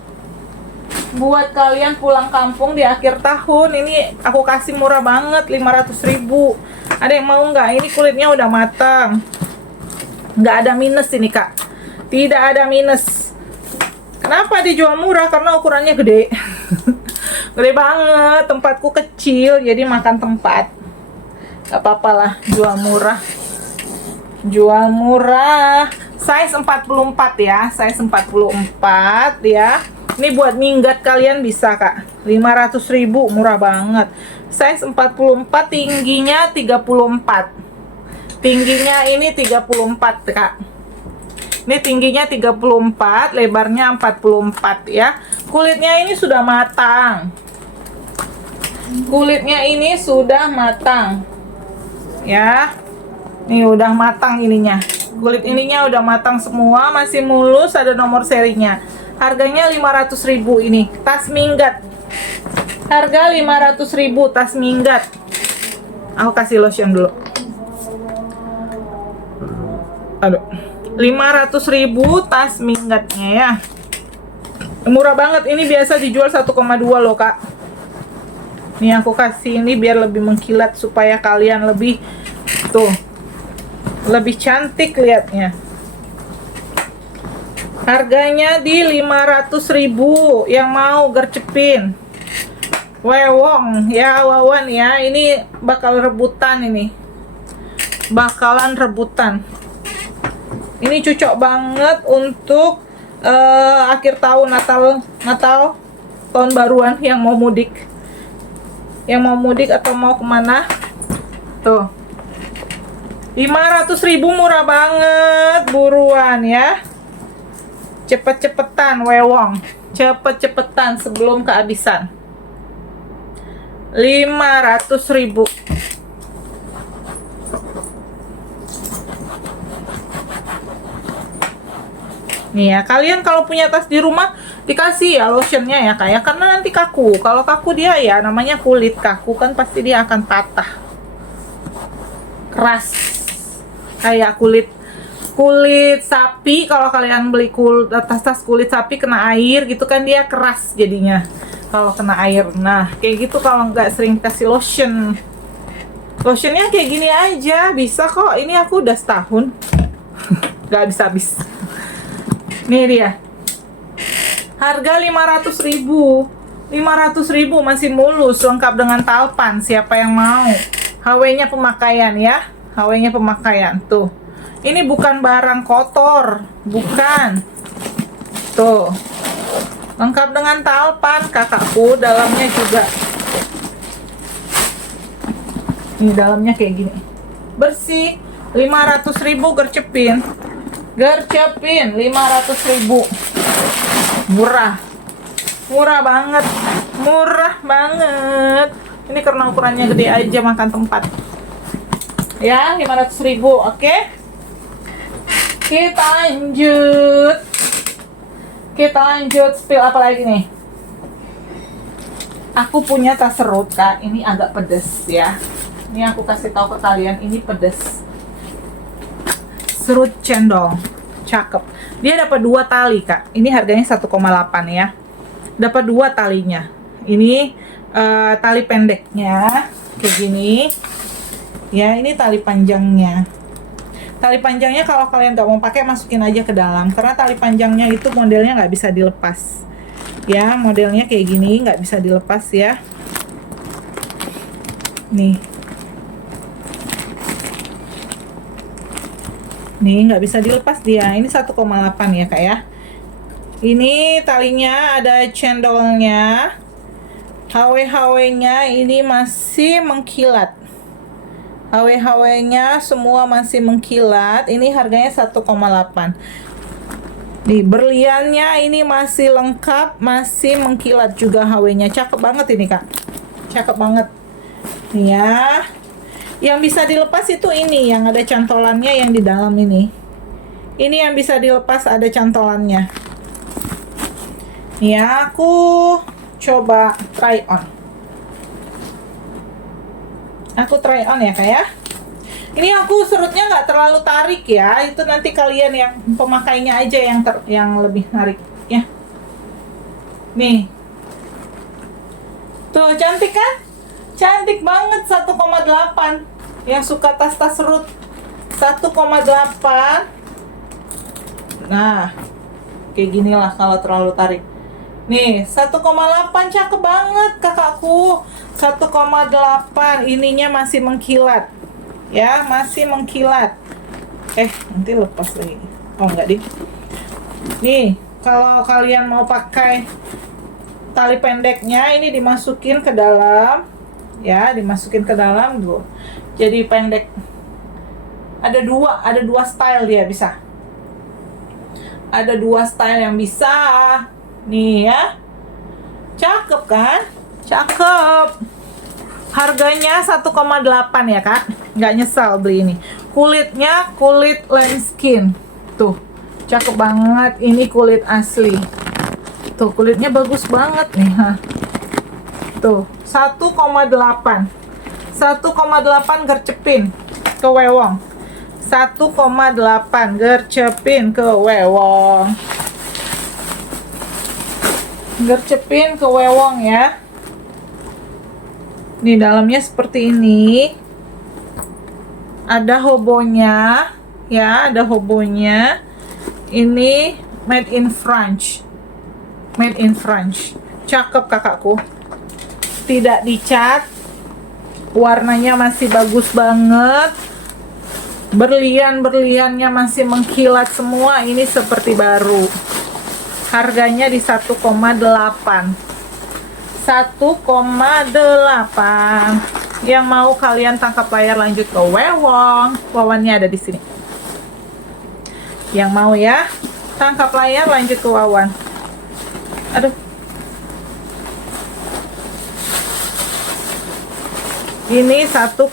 Buat kalian pulang kampung di akhir tahun, ini aku kasih murah banget, 500.000. Ada yang mau nggak? Ini kulitnya udah matang. Nggak ada minus ini Kak. Tidak ada minus. Kenapa dijual murah? Karena ukurannya gede. Gede banget. Tempatku kecil, jadi makan tempat. Gak apa-apa lah, jual murah. Jual murah. Size 44 ya. Size 44 ya. Ini buat minggat kalian bisa Kak. 500.000, murah banget. Size 44, tingginya 34. Tingginya ini 34 Kak. Ini tingginya 34, lebarnya 44 ya. Kulitnya ini sudah matang. Kulitnya ini sudah matang. Ya. Nih udah matang ininya. Kulit ininya udah matang semua, masih mulus, ada nomor serinya. Harganya 500.000 ini. Tas minggat. Harga 500.000 tas minggat. Aku kasih lotion dulu. Aduh. 500.000 tas minggatnya ya. Murah banget. Ini biasa dijual 1,2 loh Kak. Nih aku kasih ini biar lebih mengkilat supaya kalian lebih tuh, lebih cantik lihatnya. Harganya di 500.000. Yang mau gercepin. Wewong ya, Wawan ya. Ini bakal rebutan ini. Bakalan rebutan. Ini cocok banget untuk akhir tahun, Natal, tahun baruan yang mau mudik. Yang mau mudik atau mau kemana? Tuh. 500.000 murah banget, buruan ya. Cepet-cepetan Wewong. Cepet-cepetan sebelum kehabisan. 500.000. Nih ya, kalian kalau punya tas di rumah dikasih ya lotionnya ya kayak, karena nanti kaku. Kalau kaku dia ya namanya kulit kaku kan, pasti dia akan patah. Keras. Kayak kulit sapi. Kalau kalian beli tas kulit sapi kena air gitu kan, dia keras jadinya kalau kena air. Nah, kayak gitu kalau nggak sering kasih lotion. Lotionnya kayak gini aja bisa kok. Ini aku udah setahun. Nggak habis-habis. Nih dia. Harga 500.000. 500.000 masih mulus, lengkap dengan talpan. Siapa yang mau? HW-nya pemakaian ya. HW-nya pemakaian tuh. Ini bukan barang kotor, bukan. Tuh. Lengkap dengan talpan kakakku, dalamnya juga. Ini dalamnya kayak gini. Bersih, 500.000 gercepin. Gercepin 500.000. Murah. Murah banget. Murah banget. Ini karena ukurannya gede aja makan tempat. Ya, 500.000, oke? Kita lanjut. Kita lanjut spill apa lagi nih? Aku punya tas serut, Kak. Ini agak pedes ya. Ini aku kasih tahu ke kalian, ini pedes. Serut cendol. Cakep. Dia dapat 2 tali, Kak. Ini harganya 1,8 ya. Dapat 2 talinya. Ini tali pendeknya kayak gini. Ya, ini tali panjangnya. Tali panjangnya kalau kalian nggak mau pakai, masukin aja ke dalam. Karena tali panjangnya itu modelnya nggak bisa dilepas. Ya, modelnya kayak gini, nggak bisa dilepas ya. Nih. Nih, nggak bisa dilepas dia. Ini 1,8 ya, Kak ya. Ini talinya ada cendolnya. HW-HW-nya ini masih mengkilat. HW-HW-nya semua masih mengkilat. Ini harganya 1,8. Nih, berliannya ini masih lengkap, masih mengkilat juga HW-nya. Cakep banget ini, Kak. Cakep banget. Nih ya. Yang bisa dilepas itu ini, yang ada cantolannya yang di dalam ini. Ini yang bisa dilepas, ada cantolannya. Ya, aku coba try on. Aku try on ya, Kak ya. Ini aku serutnya nggak terlalu tarik ya. Itu nanti kalian yang pemakainya aja yang lebih narik ya. Nih. Tuh, cantik kan? Cantik banget, 1,8. Yang suka tas-tas serut 1,8. Nah, kayak ginilah kalau terlalu tarik. Nih, 1,8 cakep banget kakakku. 1,8, ininya masih mengkilat. Ya, masih mengkilat. Nanti lepas lagi. Oh, enggak deh. Nih, kalau kalian mau pakai tali pendeknya, ini dimasukin ke dalam. Ya, dimasukin ke dalam tuh. Jadi pendek. Ada dua style dia bisa. Ada 2 style yang bisa. Nih ya. Cakep kan? Cakep. Harganya 1,8 ya, Kak. Nggak nyesal beli ini. Kulitnya kulit lenskin. Tuh. Cakep banget. Ini kulit asli. Tuh, kulitnya bagus banget nih, ha. Tuh, 1,8. 1,8 gercepin ke wewong. 1,8 gercepin ke wewong. Gercepin ke wewong ya. Nih, dalamnya seperti ini. Ada hobonya ya, ada hobonya. Ini made in France. Made in France. Cakep kakakku. Tidak dicat. Warnanya masih bagus banget. Berlian-berliannya masih mengkilat semua. Ini seperti baru. Harganya di 1,8. 1,8. Yang mau kalian tangkap layar lanjut ke wewong. Wawannya ada di sini. Yang mau ya, tangkap layar lanjut ke wawan. Aduh. Ini 1,8.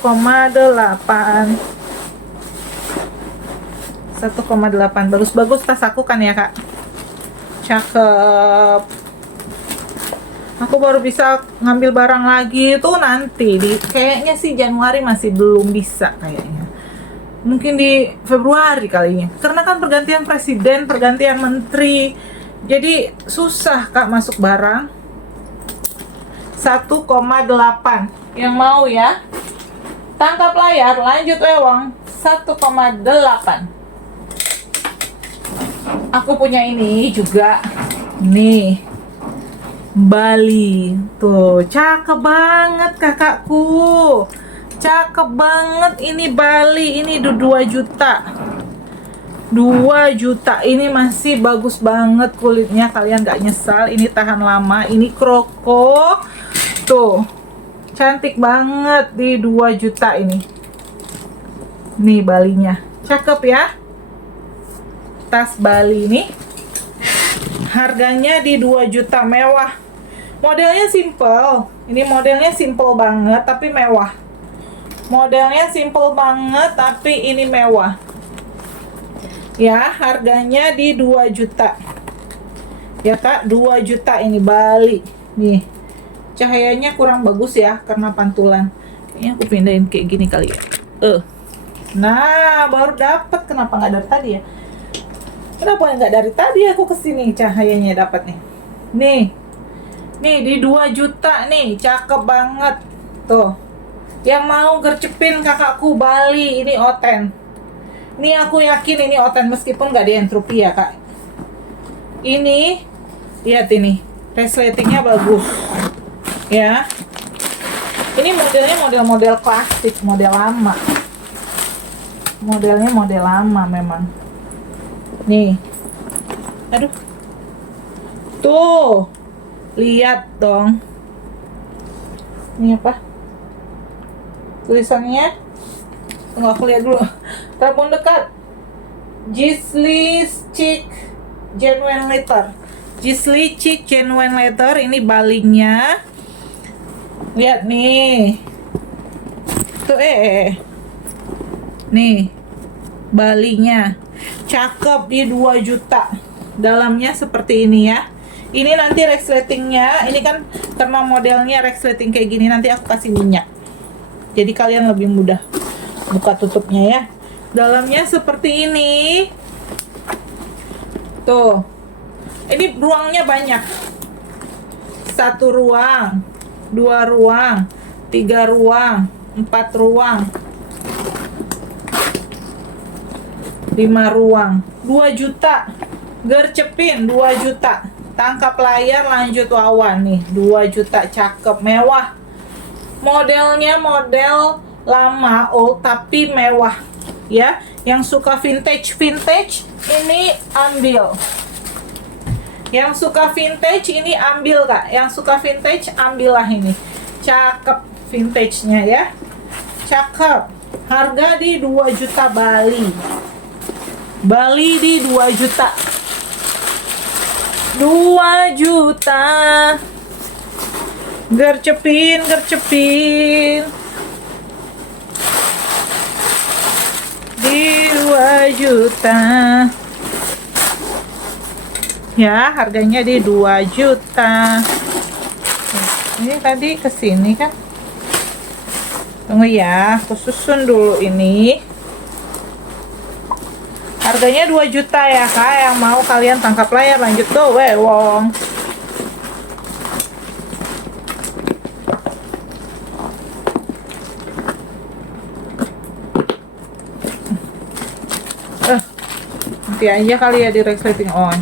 1,8. Bagus-bagus tas aku kan ya, Kak. Cakep. Aku baru bisa ngambil barang lagi tuh nanti kayaknya sih Januari masih belum bisa kayaknya. Mungkin di Februari kalinya. Karena kan pergantian presiden, pergantian menteri. Jadi susah, Kak, masuk barang. 1,8. Yang mau ya, tangkap layar, lanjut wewong. 1,8. Aku punya ini juga. Nih, Bali. Tuh, cakep banget kakakku. Cakep banget ini Bali. Ini 2 juta. 2 juta. Ini masih bagus banget kulitnya. Kalian gak nyesal. Ini tahan lama. Ini kroko. Tuh. Cantik banget di 2 juta ini. Nih Balinya. Cakep ya. Tas Bali ini. Harganya di 2 juta, mewah. Modelnya simple. Ini modelnya simple banget tapi mewah. Modelnya simple banget tapi ini mewah. Ya, harganya di 2 juta. Ya Kak, 2 juta ini Bali. Nih. Cahayanya kurang bagus ya karena pantulan. Ini aku pindahin kayak gini kali ya. Nah, baru dapat. Kenapa nggak dari tadi ya? Kenapa nggak dari tadi aku kesini cahayanya dapat nih. Nih di 2 juta nih, cakep banget. Tuh. Yang mau gercepin kakakku Bali, ini oten. Ini aku yakin ini oten meskipun nggak di entropy ya Kak. Ini, lihat ini, resletingnya bagus. Ya. Ini modelnya model-model klasik, model lama. Modelnya model lama memang. Nih. Aduh. Tuh. Lihat dong. Ini apa? Tulisannya. Tunggu aku lihat dulu. Telepon dekat. Gisli Chic Genuine Leather. Gisli Chic Genuine Leather. Ini Balinya. Lihat nih. Tuh nih. Balinya. Cakep di 2 juta. Dalamnya seperti ini ya. Ini nanti resletingnya. Ini kan karena modelnya resleting kayak gini. Nanti aku kasih minyak. Jadi kalian lebih mudah buka tutupnya ya. Dalamnya seperti ini. Tuh. Ini ruangnya banyak. 1 ruang, 2 ruang, 3 ruang, 4 ruang, 5 ruang. 2 juta. Gercepin 2 juta. Tangkap layar lanjut wawan nih. 2 juta, cakep, mewah. Modelnya model lama, old tapi mewah ya. Yang suka vintage ini ambil. Yang suka vintage ini ambil Kak. Yang suka vintage ambillah ini. Cakep vintage-nya ya. Cakep. Harga di 2 juta Bali. Bali di 2 juta. 2 juta. Gercepin. Di 2 juta. Ya, harganya di 2 juta. Ini tadi kesini kan? Tunggu ya, aku susun dulu ini. Harganya 2 juta ya Kak. Yang mau kalian tangkap layar lanjut tuh, wewong. Nanti aja kali ya di resleting on.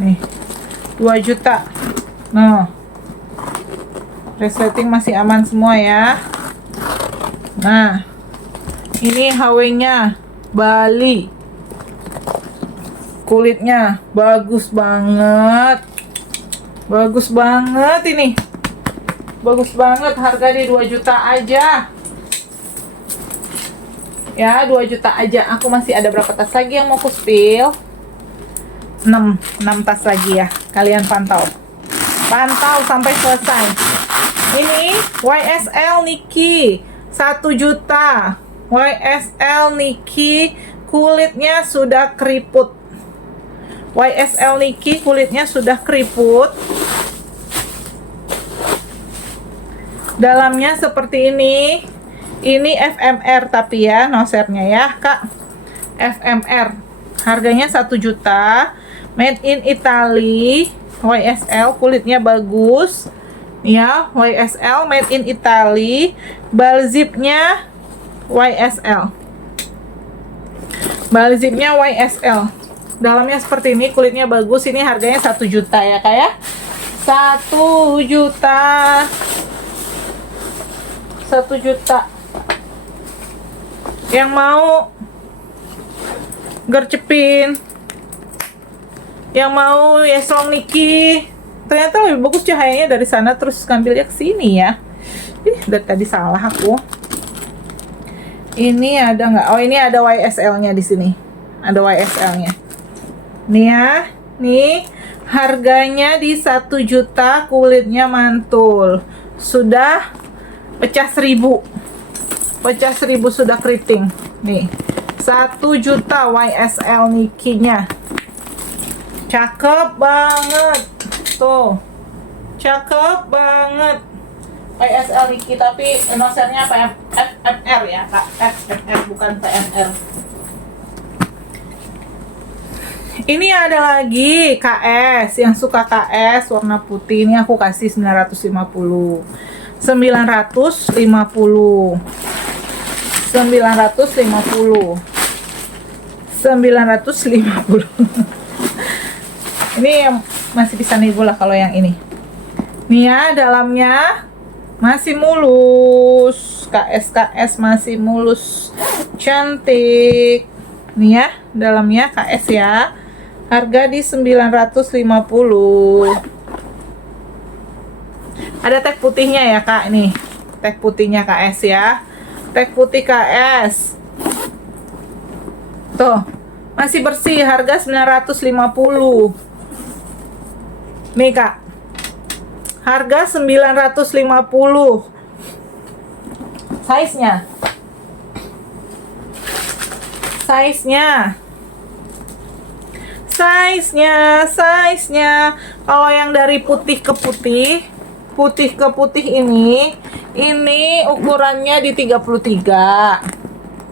Nih 2 juta. Nah, resleting masih aman semua ya. Nah, ini HW-nya Bali. Kulitnya bagus banget. Bagus banget ini. Bagus banget, harga di 2 juta aja. Ya, 2 juta aja. Aku masih ada berapa tas lagi yang mau ku spill? 6 tas lagi ya. Kalian pantau. Pantau sampai selesai. Ini YSL Niki 1 juta. YSL Niki kulitnya sudah keriput. YSL Niki kulitnya sudah keriput. Dalamnya seperti ini. Ini FMR tapi ya, nosernya ya Kak. FMR. Harganya 1 juta. Made in Italy. YSL kulitnya bagus. Ya, YSL made in Italy. Bal zipnya YSL. Bal zipnya YSL. Dalamnya seperti ini, kulitnya bagus. Ini harganya 1 juta ya Kak ya. 1 juta. 1 1 juta. Yang mau gercepin, yang mau Yeslong Niki, ternyata lebih bagus cahayanya dari sana, terus ngambilnya ke sini ya. Dari tadi salah aku. Ini ada nggak? Oh, ini ada YSL-nya di sini. Ada YSL-nya. Nih ya, nih harganya di 1 juta, kulitnya mantul. Sudah pecah 1000. Pecah 1000 sudah keriting. Nih. 1 juta YSL Niki-nya. Cakep banget. Tuh. Cakep banget. YSL Niki, tapi nosernya FMR ya, Kak. FMR bukan PMR. Ini ada lagi KS, yang suka KS warna putih, ini aku kasih 950. 950. 950. 950. Ini yang masih bisa nego lah kalau yang ini. Nih ya, dalamnya masih mulus. KS masih mulus. Cantik. Nih ya, dalamnya KS ya. Harga di 950. Ada tag putihnya ya, Kak, nih. Tag putihnya KS ya. Tag putih KS. Tuh, masih bersih, harga 950. Nih, Kak. Harga 950. Size-nya. Size-nya. Kalau yang dari putih ke putih ini ukurannya di 33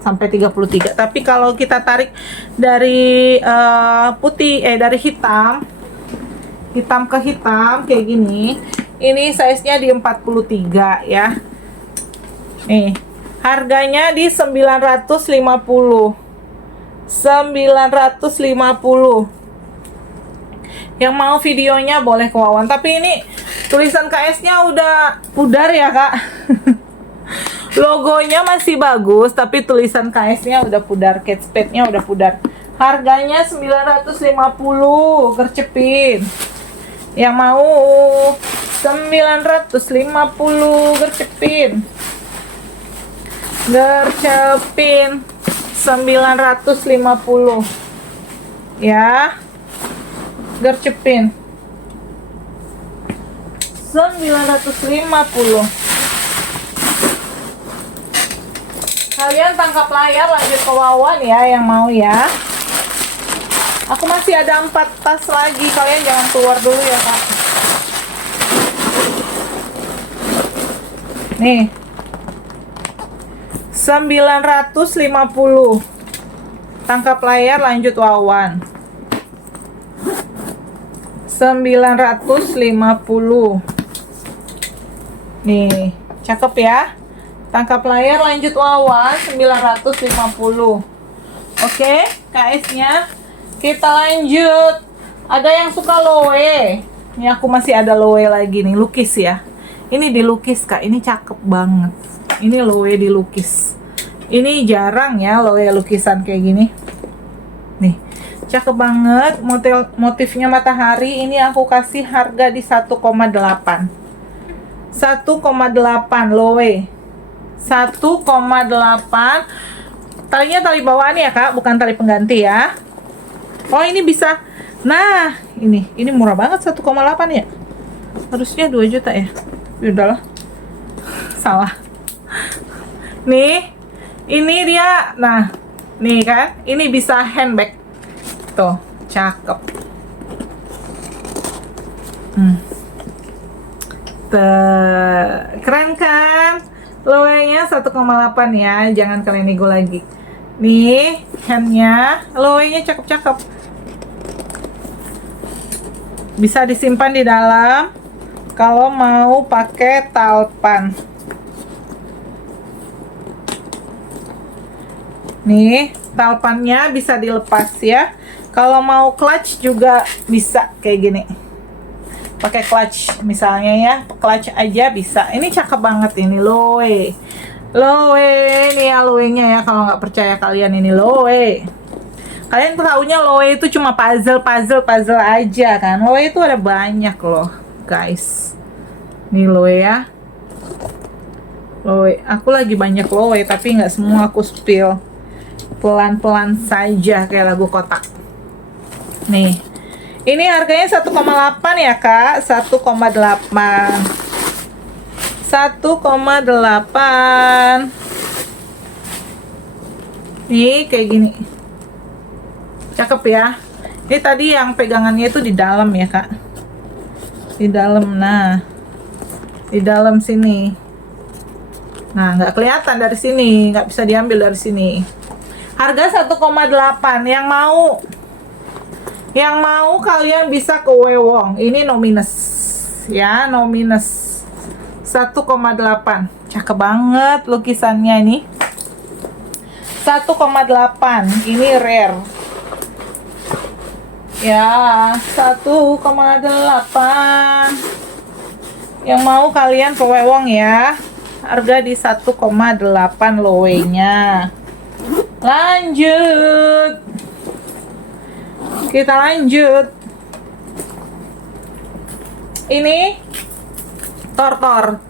sampai 33. Tapi kalau kita tarik dari dari hitam ke hitam kayak gini, ini size-nya di 43 ya. Nih, harganya di 950. 950. Yang mau videonya boleh ke Wawan, tapi ini tulisan KS-nya udah pudar ya, Kak. Logonya masih bagus, tapi tulisan KS-nya udah pudar, catchpad-nya udah pudar. Harganya 950, gercepin. Yang mau 950, gercepin. 950 ya, gercepin 950. Kalian tangkap layar, lanjut ke Wawan ya yang mau ya. Aku masih ada 4 tas lagi, kalian jangan keluar dulu ya, Kak. Nih, 950. Tangkap layar, lanjut Wawan. 950. Nih, cakep ya. Tangkap layar, lanjut Wawan, 950. Oke, KS-nya. Kita lanjut. Ada yang suka loe. Ini aku masih ada loe lagi nih, lukis ya. Ini dilukis, Kak. Ini cakep banget. Ini loe dilukis. Ini jarang ya loe lukisan kayak gini. Nih, cakep banget. Motifnya matahari. Ini aku kasih harga di 1,8. 1,8 loe. 1,8. Talinya tali bawaan ya, Kak, bukan tali pengganti ya. Oh, ini bisa. Nah, ini murah banget, 1,8 ya. Harusnya 2 juta ya. Udahlah. Salah. Nih, ini dia. Nah, nih kan, ini bisa handbag. Tuh, cakep. Keren kan? Loe-nya 1,8 ya. Jangan kalian nego lagi. Nih, handnya, loe-nya cakep-cakep. Bisa disimpan di dalam kalau mau pakai talpan. Nih, talpannya bisa dilepas ya. Kalau mau clutch juga bisa kayak gini. pakai clutch misalnya ya, clutch aja bisa. Ini cakep banget ini Loewe. Ini ya Loewe-nya ya, kalau nggak percaya kalian ini Loewe. Kalian taunya Loewe itu cuma puzzle aja kan. Loewe itu ada banyak loh guys. Nih Loewe ya. Loewe, aku lagi banyak Loewe tapi nggak semua aku spill. Pelan-pelan saja kayak lagu kotak. Nih. Ini harganya 1,8 ya kak, 1,8 nih kayak gini, cakep ya. Ini tadi yang pegangannya itu di dalam ya kak, di dalam. Nah di dalam sini, nah nggak kelihatan dari sini, nggak bisa diambil dari sini. Harga 1,8. Yang mau kalian bisa ke Wewong. Ini no minus ya, no minus. 1,8. Cakep banget lukisannya ini. 1,8. Ini rare. Ya, 1,8. Yang mau kalian ke Wewong ya. Harga di 1,8 Loewe-nya. Lanjut. Kita lanjut. Ini tortor.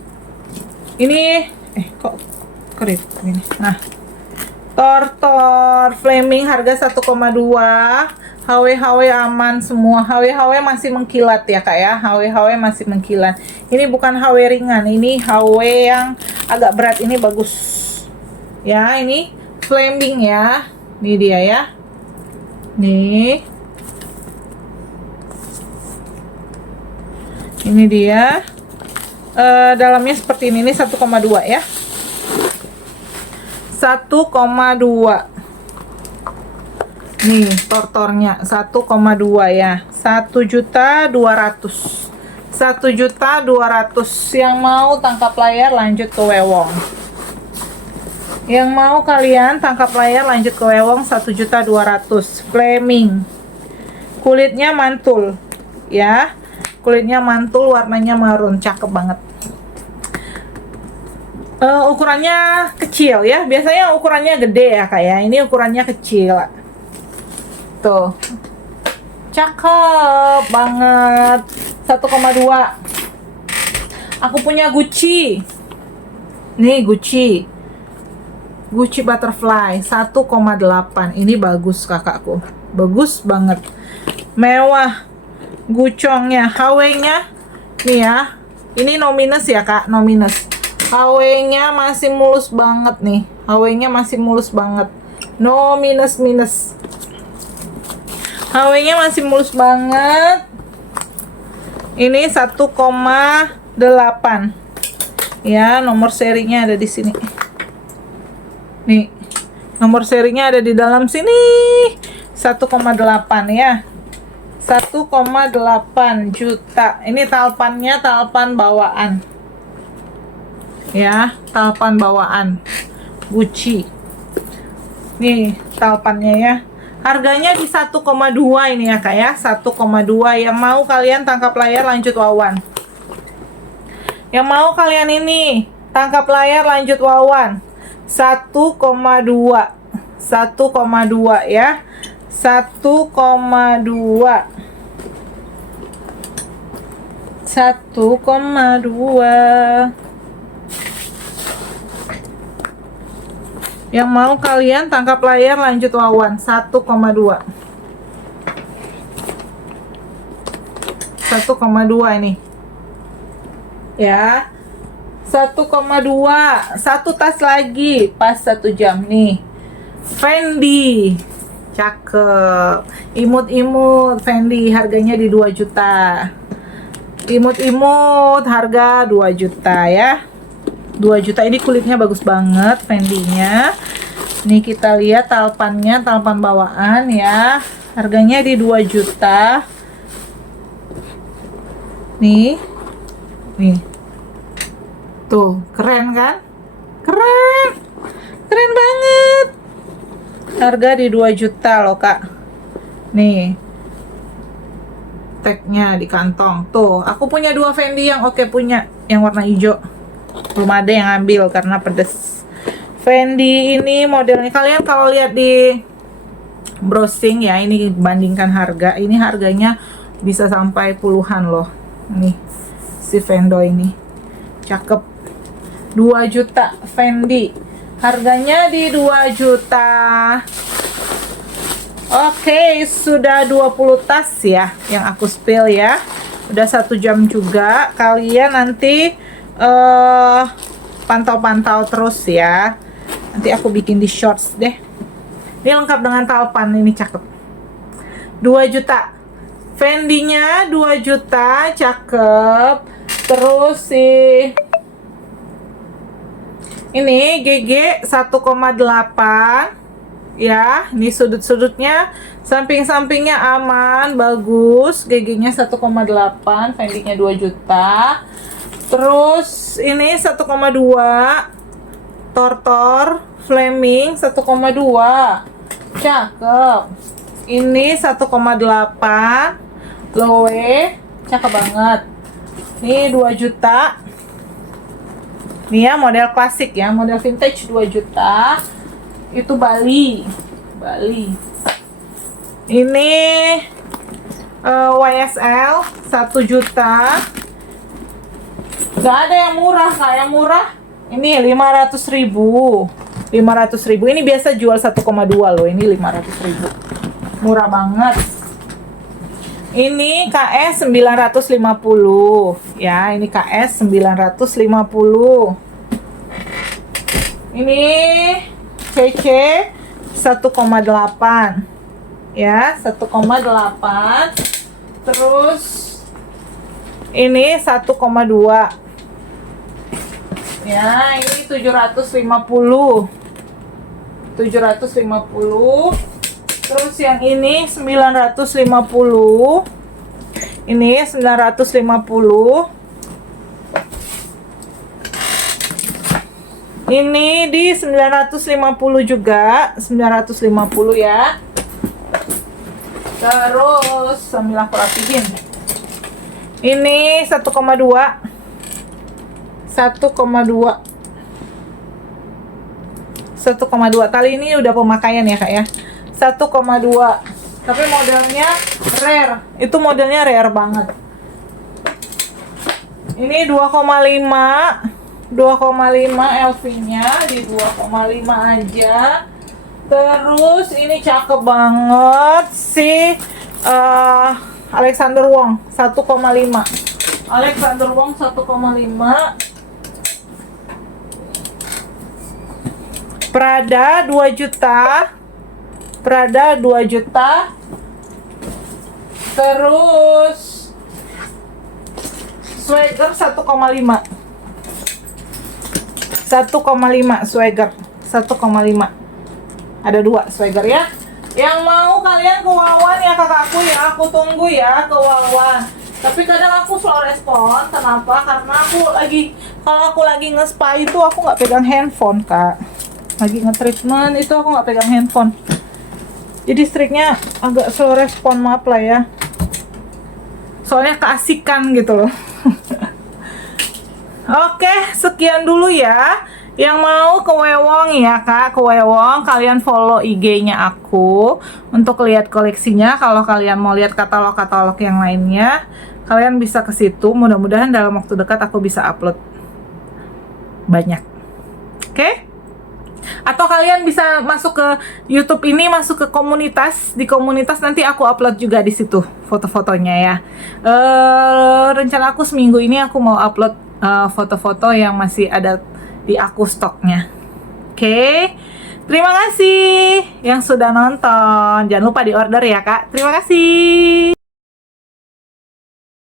Ini kok kerip ini. Nah, tortor Flaming harga 1,2. HW aman semua. HW masih mengkilat ya kak ya. HW masih mengkilat. Ini bukan HW ringan, ini HW yang agak berat. Ini bagus. Ya, ini Flaming ya. Ini dia ya. Nih. Ini dia. Dalamnya seperti ini 1,2 ya. 1,2. Nih tortornya 1,2 ya. 1.200.000. 1.200.000. Yang mau tangkap layar lanjut ke Wewong. Yang mau kalian tangkap layar lanjut ke Wewong 1.200.000. Flaming. Kulitnya mantul ya. Kulitnya mantul, warnanya marun, cakep banget. Ukurannya kecil ya. Biasanya ukurannya gede ya kayak. Ini ukurannya kecil. Tuh. Cakep banget. 1,2. Aku punya Gucci. Nih Gucci butterfly 1,8. Ini bagus kakakku. Bagus banget. Mewah. Gucongnya, HW-nya nih ya. Ini no minus ya kak, no minus. HW-nya masih mulus banget nih. HW-nya masih mulus banget. No minus. HW-nya masih mulus banget. Ini 1,8. Ya, nomor serinya ada di sini. Nih. Nomor serinya ada di dalam sini. 1,8 ya. 1,8 juta. Ini talpannya talpan bawaan. Ya, talpan bawaan. Gucci. Nih, talpannya ya. Harganya di 1,2 ini ya kak ya. 1,2. Yang mau kalian tangkap layar lanjut Wawan. Yang mau kalian ini tangkap layar lanjut Wawan. 1,2. 1,2 ya. 1,2. 1,2. Yang mau kalian tangkap layar lanjut Wawan 1,2. 1,2 ini. Ya. 1,2. Satu tas lagi pas 1 jam nih. Fendi. Cakep. Imut-imut Fendi harganya di 2 juta. Imut-imut harga 2 juta ya. 2 juta ini kulitnya bagus banget Fendi-nya. Nih kita lihat talpannya, talpan bawaan ya. Harganya di 2 juta. Nih. Nih. Tuh, keren kan? Keren. Keren banget. Harga di 2 juta loh, Kak. Nih. tagnya di kantong. Tuh, aku punya 2 Fendi yang oke punya, yang warna hijau. Belum ada yang ambil karena pedes. Fendi ini modelnya, kalian kalau lihat di browsing ya, ini bandingkan harga. Ini harganya bisa sampai puluhan loh. Nih, si Vendo ini. Cakep. 2 juta Fendi. Harganya di 2 juta. Oke, sudah 20 tas ya yang aku spill ya. Udah 1 jam juga. Kalian nanti pantau-pantau terus ya. Nanti aku bikin di shorts deh. Ini lengkap dengan talpan, ini cakep. 2 juta. Fendi-nya 2 juta, cakep. Terus sih ini GG 1,8 ya, ini sudut-sudutnya, samping-sampingnya aman, bagus. GG-nya 1,8, Fendi-nya 2 juta. Terus ini 1,2 Tortor Fleming 1,2, cakep. Ini 1,8 Loewe, cakep banget. Ini 2 juta. Ini ya model klasik ya, model vintage 2 juta. Itu Bali. Ini YSL 1 juta. Gak ada yang murah, Kak. Yang murah ini 500.000. 500.000. Ini biasa jual 1,2 loh. Ini 500.000. Murah banget. Ini KS 950 ya, ini KS 950. Ini CC 1,8 ya, 1,8. Terus ini 1,2 ya, ini 750. Terus yang ini 950. Ini 950. Ini di 950 juga, 950 ya. Terus sambil aku rapihin. Ini 1,2. 1,2 kali ini udah pemakaian ya Kak ya. 1,2. Tapi modelnya rare. Itu modelnya rare banget. Ini 2,5 LV-nya di 2,5 aja. Terus ini cakep banget si Alexander Wong 1,5. Alexander Wong 1,5. Prada 2 juta. Prada 2 juta. Terus Swagger 1,5. 1,5 Swagger 1,5. Ada 2 Swagger ya. Yang mau kalian ke Wawan ya kakakku ya, aku tunggu ya ke Wawan. Tapi kadang aku slow respon. Kenapa? Karena kalau aku lagi nge-spa itu aku nggak pegang handphone Kak. Lagi nge-treatment itu aku nggak pegang handphone. Jadi striknya agak slow respon, maaf lah ya. Soalnya keasikan gitu loh. Oke, sekian dulu ya. Yang mau ke Wewong ya Kak, ke Wewong kalian follow IG-nya aku untuk lihat koleksinya. Kalau kalian mau lihat katalog-katalog yang lainnya, kalian bisa ke situ. Mudah-mudahan dalam waktu dekat aku bisa upload banyak. Oke? Atau kalian bisa masuk ke YouTube ini, masuk ke komunitas. Di komunitas nanti aku upload juga di situ foto-fotonya ya. Rencana aku seminggu ini aku mau upload foto-foto yang masih ada di aku stoknya. Oke. Terima kasih yang sudah nonton. Jangan lupa di order ya Kak. Terima kasih.